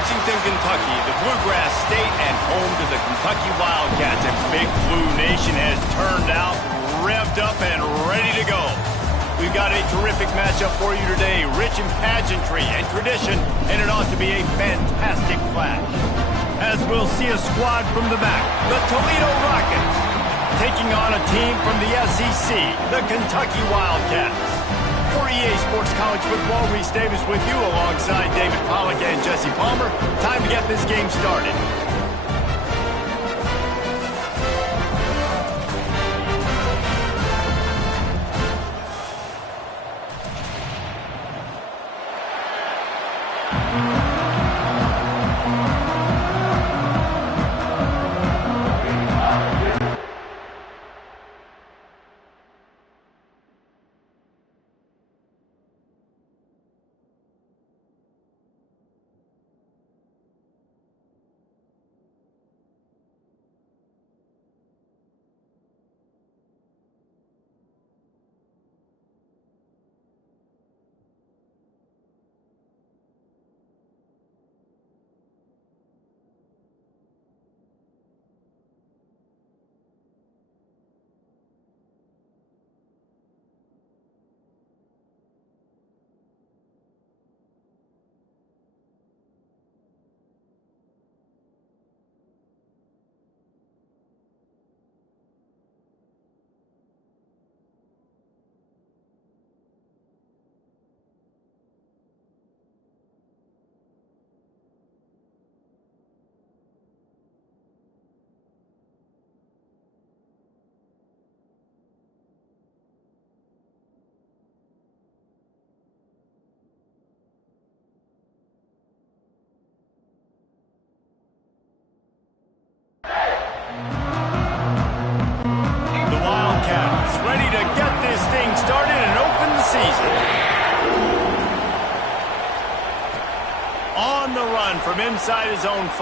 Lexington, Kentucky, the Bluegrass State and home to the Kentucky Wildcats. And Big Blue Nation has turned out, revved up, and ready to go. We've got a terrific matchup for you today, rich in pageantry and tradition, and it ought to be a fantastic clash. As we'll see a squad from the back, the Toledo Rockets, taking on a team from the SEC, the Kentucky Wildcats. For EA Sports College Football, Reese Davis with you alongside David Pollack and Jesse Palmer. Time to get this game started. From inside his own 5.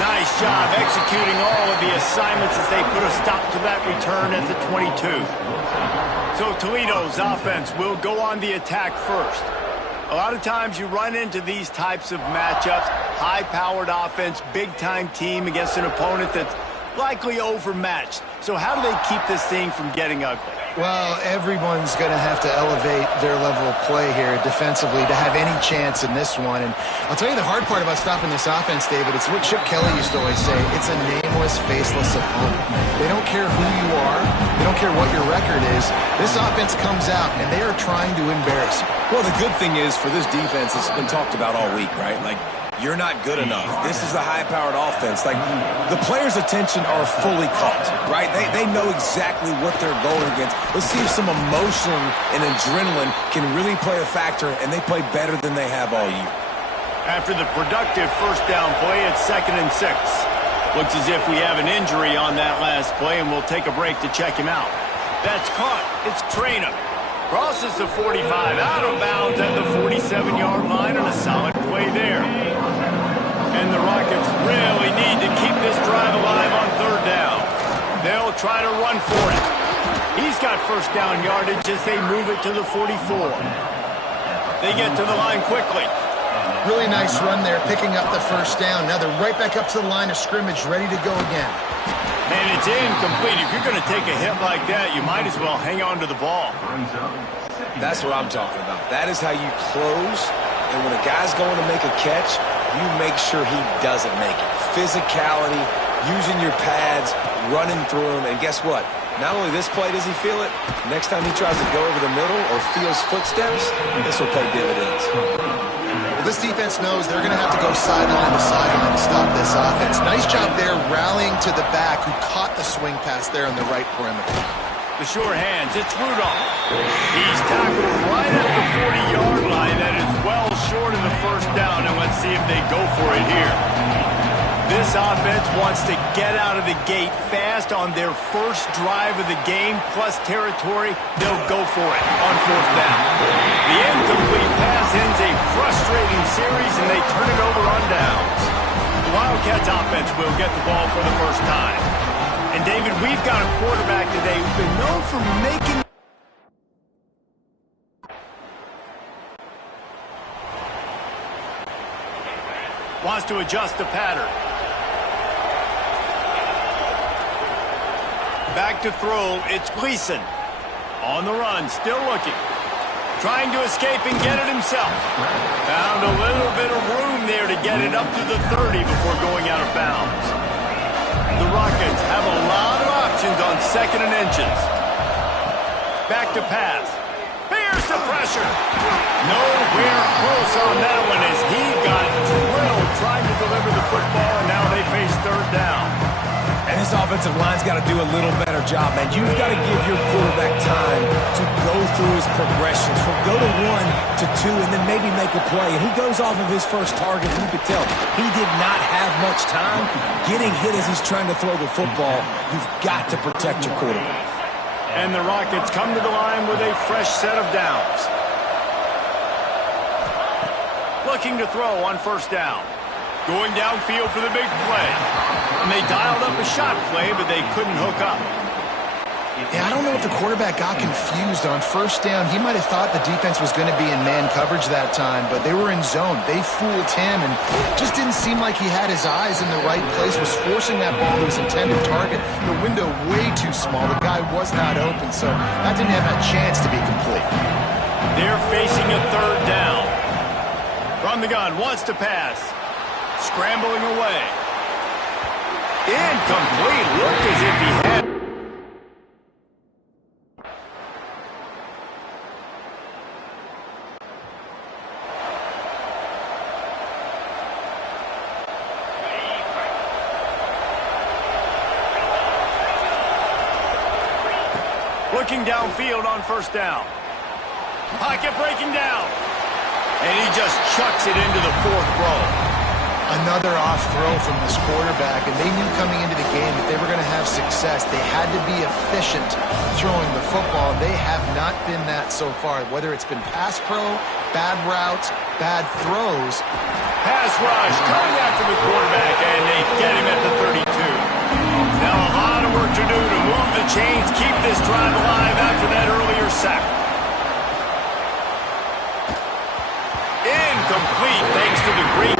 Nice job executing all of the assignments as they put a stop to that return at the 22. So Toledo's offense will go on the attack first. A lot of times you run into these types of matchups, high-powered offense, big-time team against an opponent that's likely overmatched. So how do they keep this thing from getting ugly? Well, everyone's going to have to elevate their level of play here defensively to have any chance in this one. And I'll tell you the hard part about stopping this offense, David, it's what Chip Kelly used to always say. It's a nameless, faceless opponent. They don't care who you are. They don't care what your record is. This offense comes out, and they are trying to embarrass you. Well, the good thing is for this defense, it's been talked about all week, right? Like, you're not good enough. This is a high-powered offense. Like, the players' attention are fully caught, right? They know exactly what they're going against. Let's see if some emotion and adrenaline can really play a factor, and they play better than they have all year. After the productive first down play, it's 2nd and 6. Looks as if we have an injury on that last play, and we'll take a break to check him out. That's caught. It's Traynor. Crosses the 45, out of bounds at the 47-yard line, and a solid play there. And the Rockets really need to keep this drive alive on 3rd down. They'll try to run for it. He's got first down yardage as they move it to the 44. They get to the line quickly. Really nice run there, picking up the first down. Now they're right back up to the line of scrimmage, ready to go again. And it's incomplete. If you're going to take a hit like that, you might as well hang on to the ball. That's what I'm talking about. That is how you close. And when a guy's going to make a catch, you make sure he doesn't make it. Physicality, using your pads, running through him. And guess what? Not only this play does he feel it, next time he tries to go over the middle or feels footsteps, this will pay dividends. Well, this defense knows they're going to have to go sideline to sideline to stop this offense. Nice job there rallying to the back who caught the swing pass there on the right perimeter. The sure hands, it's Rudolph. He's tackled right at the 40-yard line. That is well short of the first down, and let's see if they go for it here. This offense wants to get out of the gate fast on their first drive of the game, plus territory. They'll go for it on 4th down. The incomplete pass ends a frustrating series, and they turn it over on downs. The Wildcats offense will get the ball for the first time. And, David, we've got a quarterback today who's been known for making... Wants to adjust the pattern. Back to throw, it's Gleason. On the run, still looking. Trying to escape and get it himself. Found a little bit of room there to get it up to the 30 before going out of bounds. The Rockets have a lot of options on 2nd and inches. Back to pass. Here's the pressure. Nowhere close on that one as he got drilled trying to deliver the football, and now they face 3rd down. And this offensive line's got to do a little better job, man. You've got to give your quarterback time to go through his progressions. From go to 1 to 2 and then maybe make a play. And he goes off of his first target. You could tell he did not have much time getting hit as he's trying to throw the football. You've got to protect your quarterback. And the Rockets come to the line with a fresh set of downs. Looking to throw on 1st down. Going downfield for the big play. And they dialed up a shot play, but they couldn't hook up. Yeah, I don't know if the quarterback got confused on 1st down. He might have thought the defense was going to be in man coverage that time, but they were in zone. They fooled him, and just didn't seem like he had his eyes in the right place, was forcing that ball to his intended target. The window way too small. The guy was not open, so that didn't have a chance to be complete. They're facing a 3rd down. From the gun, wants to pass. Scrambling away. Incomplete. Looked as if he had. Looking downfield on 1st down. Pocket breaking down. And he just chucks it into the 4th row. Another off throw from this quarterback, and they knew coming into the game that they were going to have success. They had to be efficient throwing the football. They have not been that so far, whether it's been pass pro, bad routes, bad throws. Pass rush, coming after the quarterback, and they get him at the 32. Now a lot of work to do to move the chains, keep this drive alive after that earlier sack. Incomplete thanks to the great.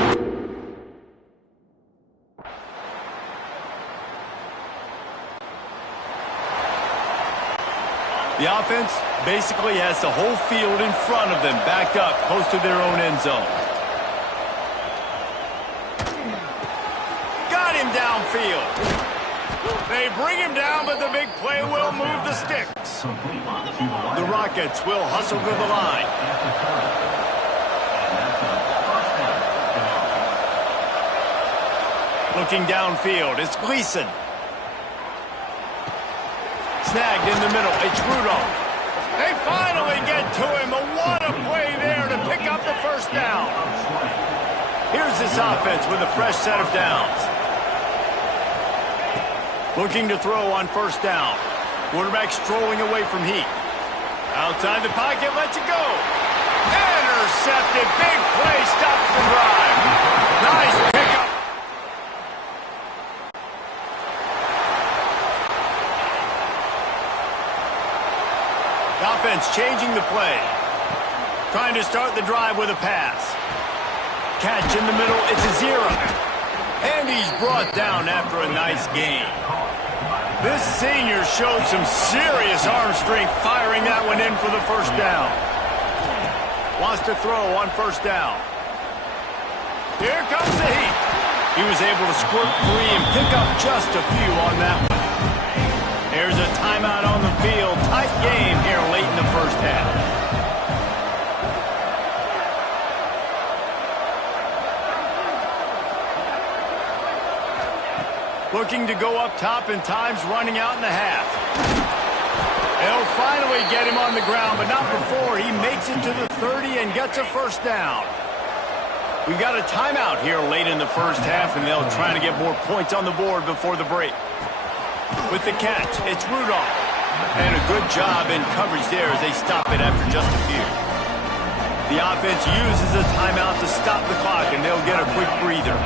The offense basically has the whole field in front of them, backed up close to their own end zone. Got him downfield. They bring him down, but the big play will move the sticks. The Rockets will hustle to the line. Looking downfield, it's Gleason. Snagged in the middle, it's Rudolph. They finally get to him. What a play there to pick up the 1st down. Here's this offense with a fresh set of downs. Looking to throw on 1st down. Quarterback strolling away from heat. Outside the pocket, lets it go. Intercepted, big play, stops the drive. Nice pickup. The offense changing the play. Trying to start the drive with a pass. Catch in the middle, it's a 0. And he's brought down after a nice gain. This senior showed some serious arm strength firing that one in for the 1st down. Wants to throw on 1st down. Here comes the heat. He was able to squirt free and pick up just a few on that one. There's a timeout on the field. Tight game here late in the 1st half. Looking to go up top, and time's running out in the half. They'll finally get him on the ground, but not before he makes it to the 30 and gets a 1st down. We've got a timeout here late in the 1st half, and they'll try to get more points on the board before the break. With the catch, it's Rudolph. And a good job in coverage there as they stop it after just a few. The offense uses a timeout to stop the clock, and they'll get a quick breather.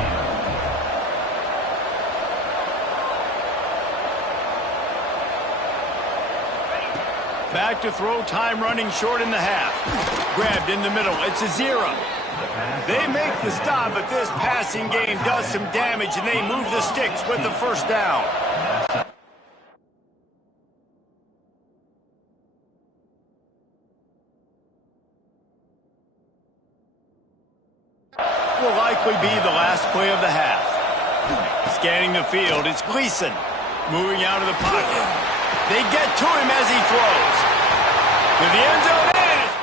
Back to throw, time running short in the half. Grabbed in the middle, it's a 0. They make the stop, but this passing game does some damage, and they move the sticks with the first down. Will likely be the last play of the half. Scanning the field, it's Gleason moving out of the pocket. They get to him as he throws. To the end zone, and it's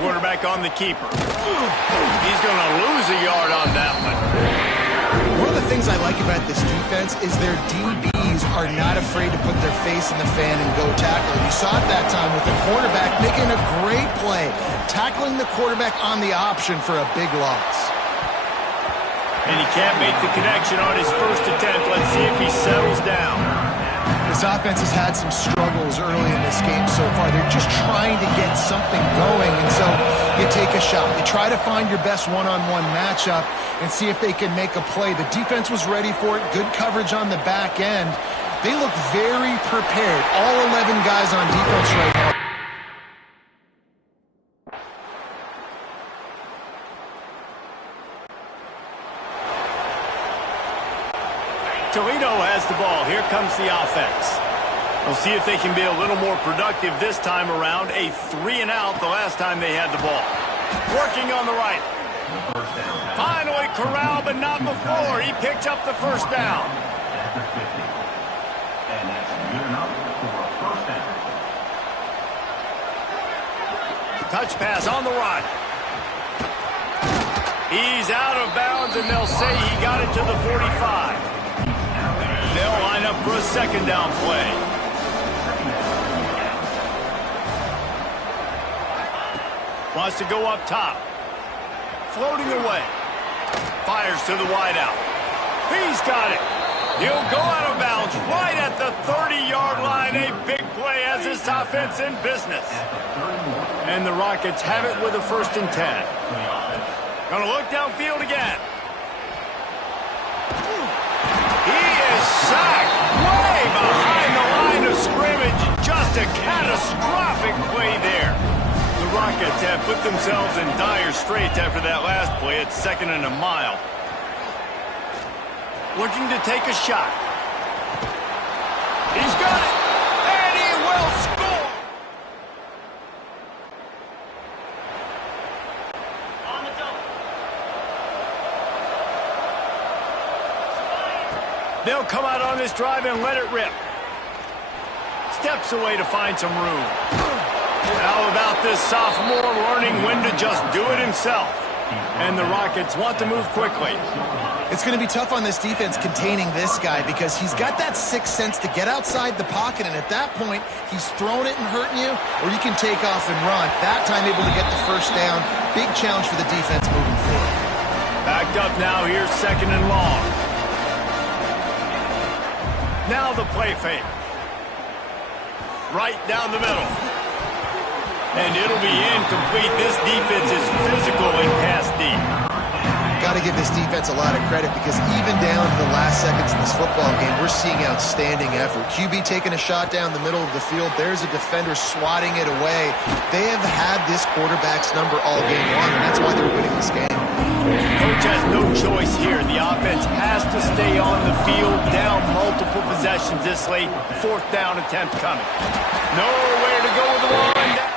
quarterback on the keeper. He's going to lose a yard on that one. One of the things I like about this defense is their DBs are not afraid to put their face in the fan and go tackle. You saw it that time with the quarterback making a great play, tackling the quarterback on the option for a big loss. And he can't make the connection on his first attempt. Let's see if he settles down. This offense has had some struggles early in this game so far. They're just trying to get something going, and so you take a shot. You try to find your best one-on-one matchup and see if they can make a play. The defense was ready for it. Good coverage on the back end. They look very prepared. All 11 guys on defense right now. Toledo has the ball. Here comes the offense. We'll see if they can be a little more productive this time around. A 3-and-out the last time they had the ball. Working on the right. Finally corralled, but not before. He picked up the first down. Touch pass on the right. He's out of bounds, and they'll say he got it to the 45. They'll line up for a second down play. Wants to go up top. Floating away. Fires to the wideout. He's got it. He'll go out of bounds right at the 30-yard line. A big play as this offense in business. And the Rockets have it with a 1st and 10. Gonna look downfield again. Sacked way behind the line of scrimmage. Just a catastrophic play there. The Rockets have put themselves in dire straits after that last play. It's 2nd and a mile. Looking to take a shot. He's got it. And he will score. They'll come out on this drive and let it rip. Steps away to find some room. How about this sophomore learning when to just do it himself? And the Rockets want to move quickly. It's going to be tough on this defense containing this guy because he's got that sixth sense to get outside the pocket, and at that point, he's throwing it and hurting you, or you can take off and run. That time able to get the first down. Big challenge for the defense moving forward. Backed up now, here's 2nd and long. Now the play fake. Right down the middle. And it'll be incomplete. This defense is physical and pass deep. Got to give this defense a lot of credit because even down to the last seconds in this football game, we're seeing outstanding effort. QB taking a shot down the middle of the field. There's a defender swatting it away. They have had this quarterback's number all game long, and that's why they're winning this game. Coach has no choice here. The offense has to stay on the field, down multiple possessions this late. 4th down attempt coming. Nowhere to go with the line down.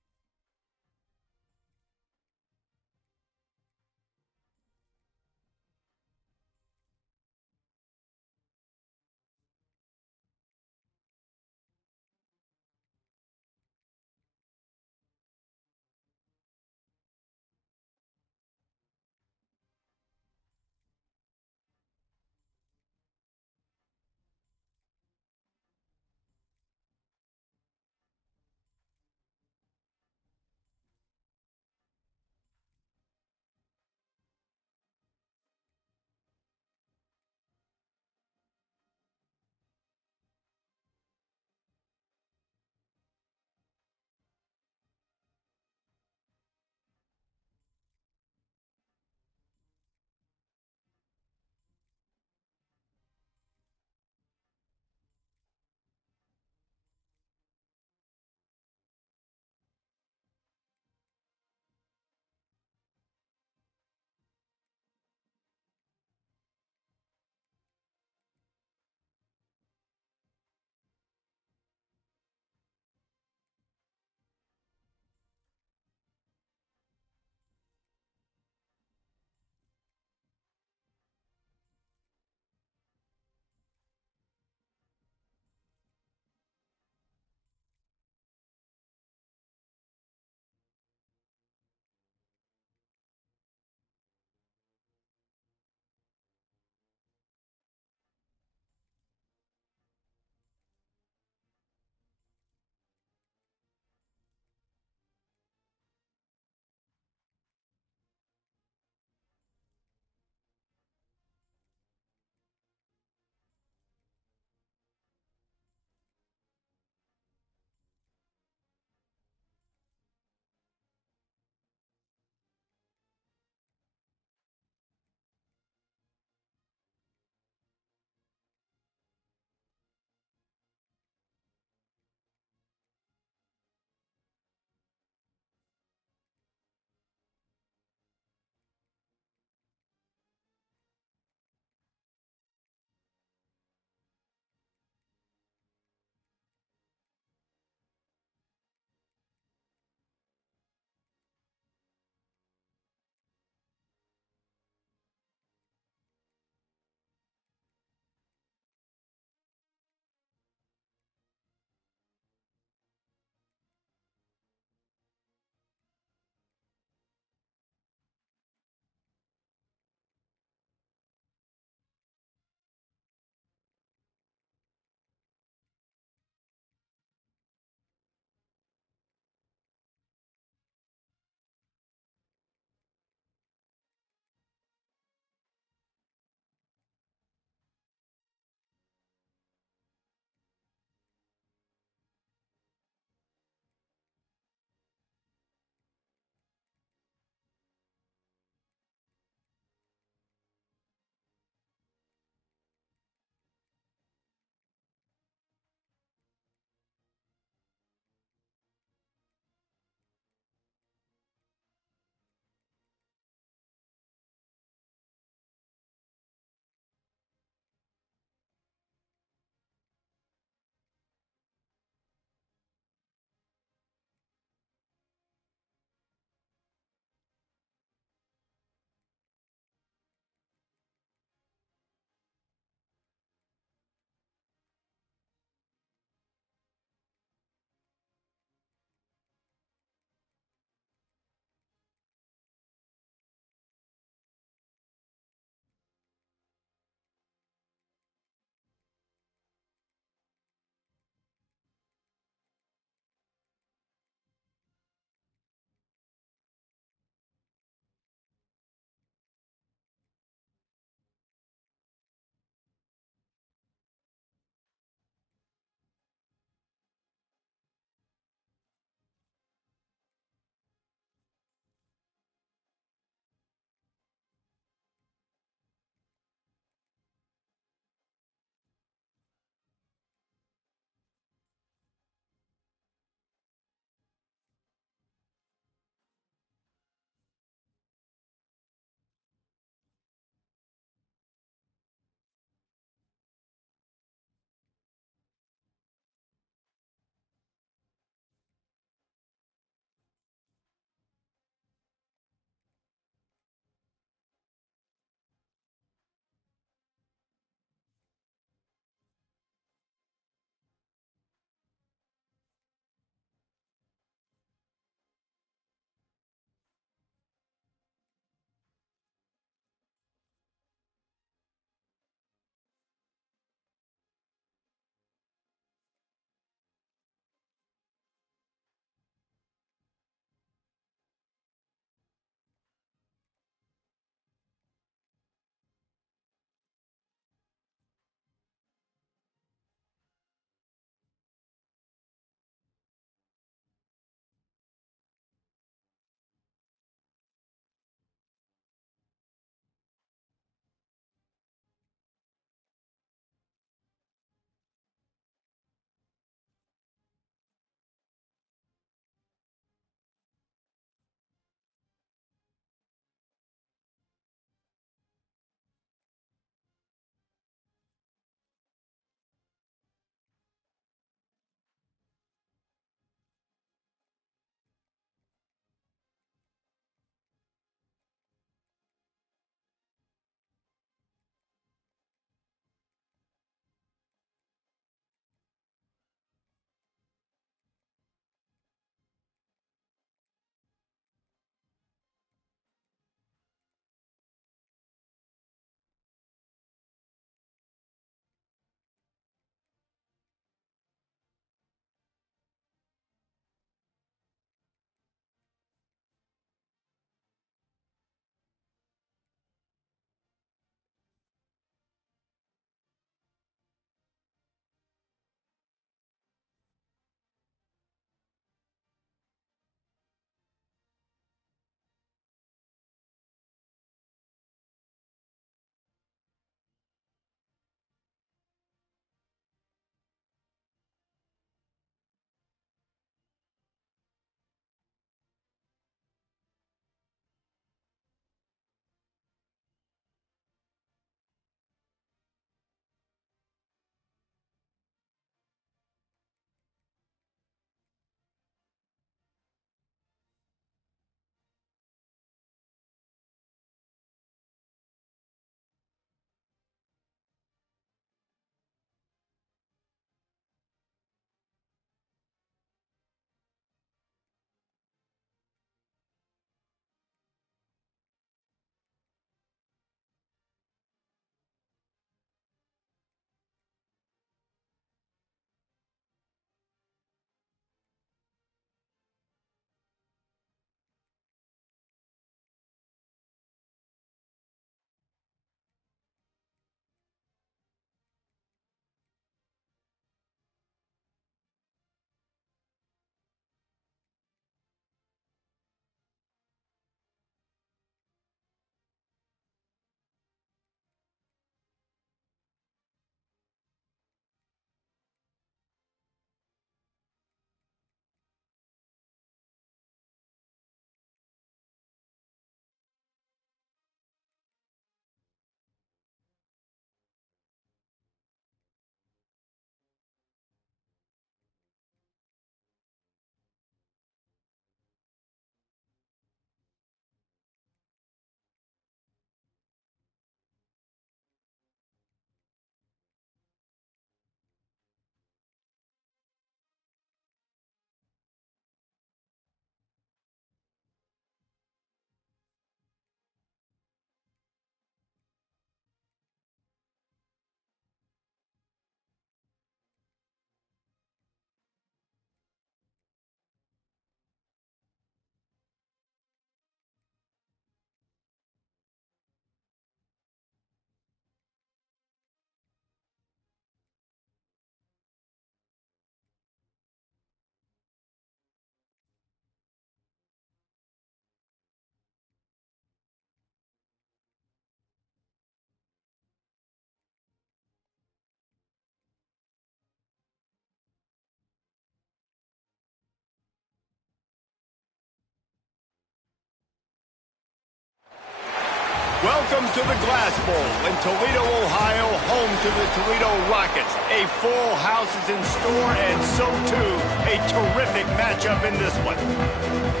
Welcome to the Glass Bowl in Toledo, Ohio, home to the Toledo Rockets. A full house is in store, and so too a terrific matchup in this one.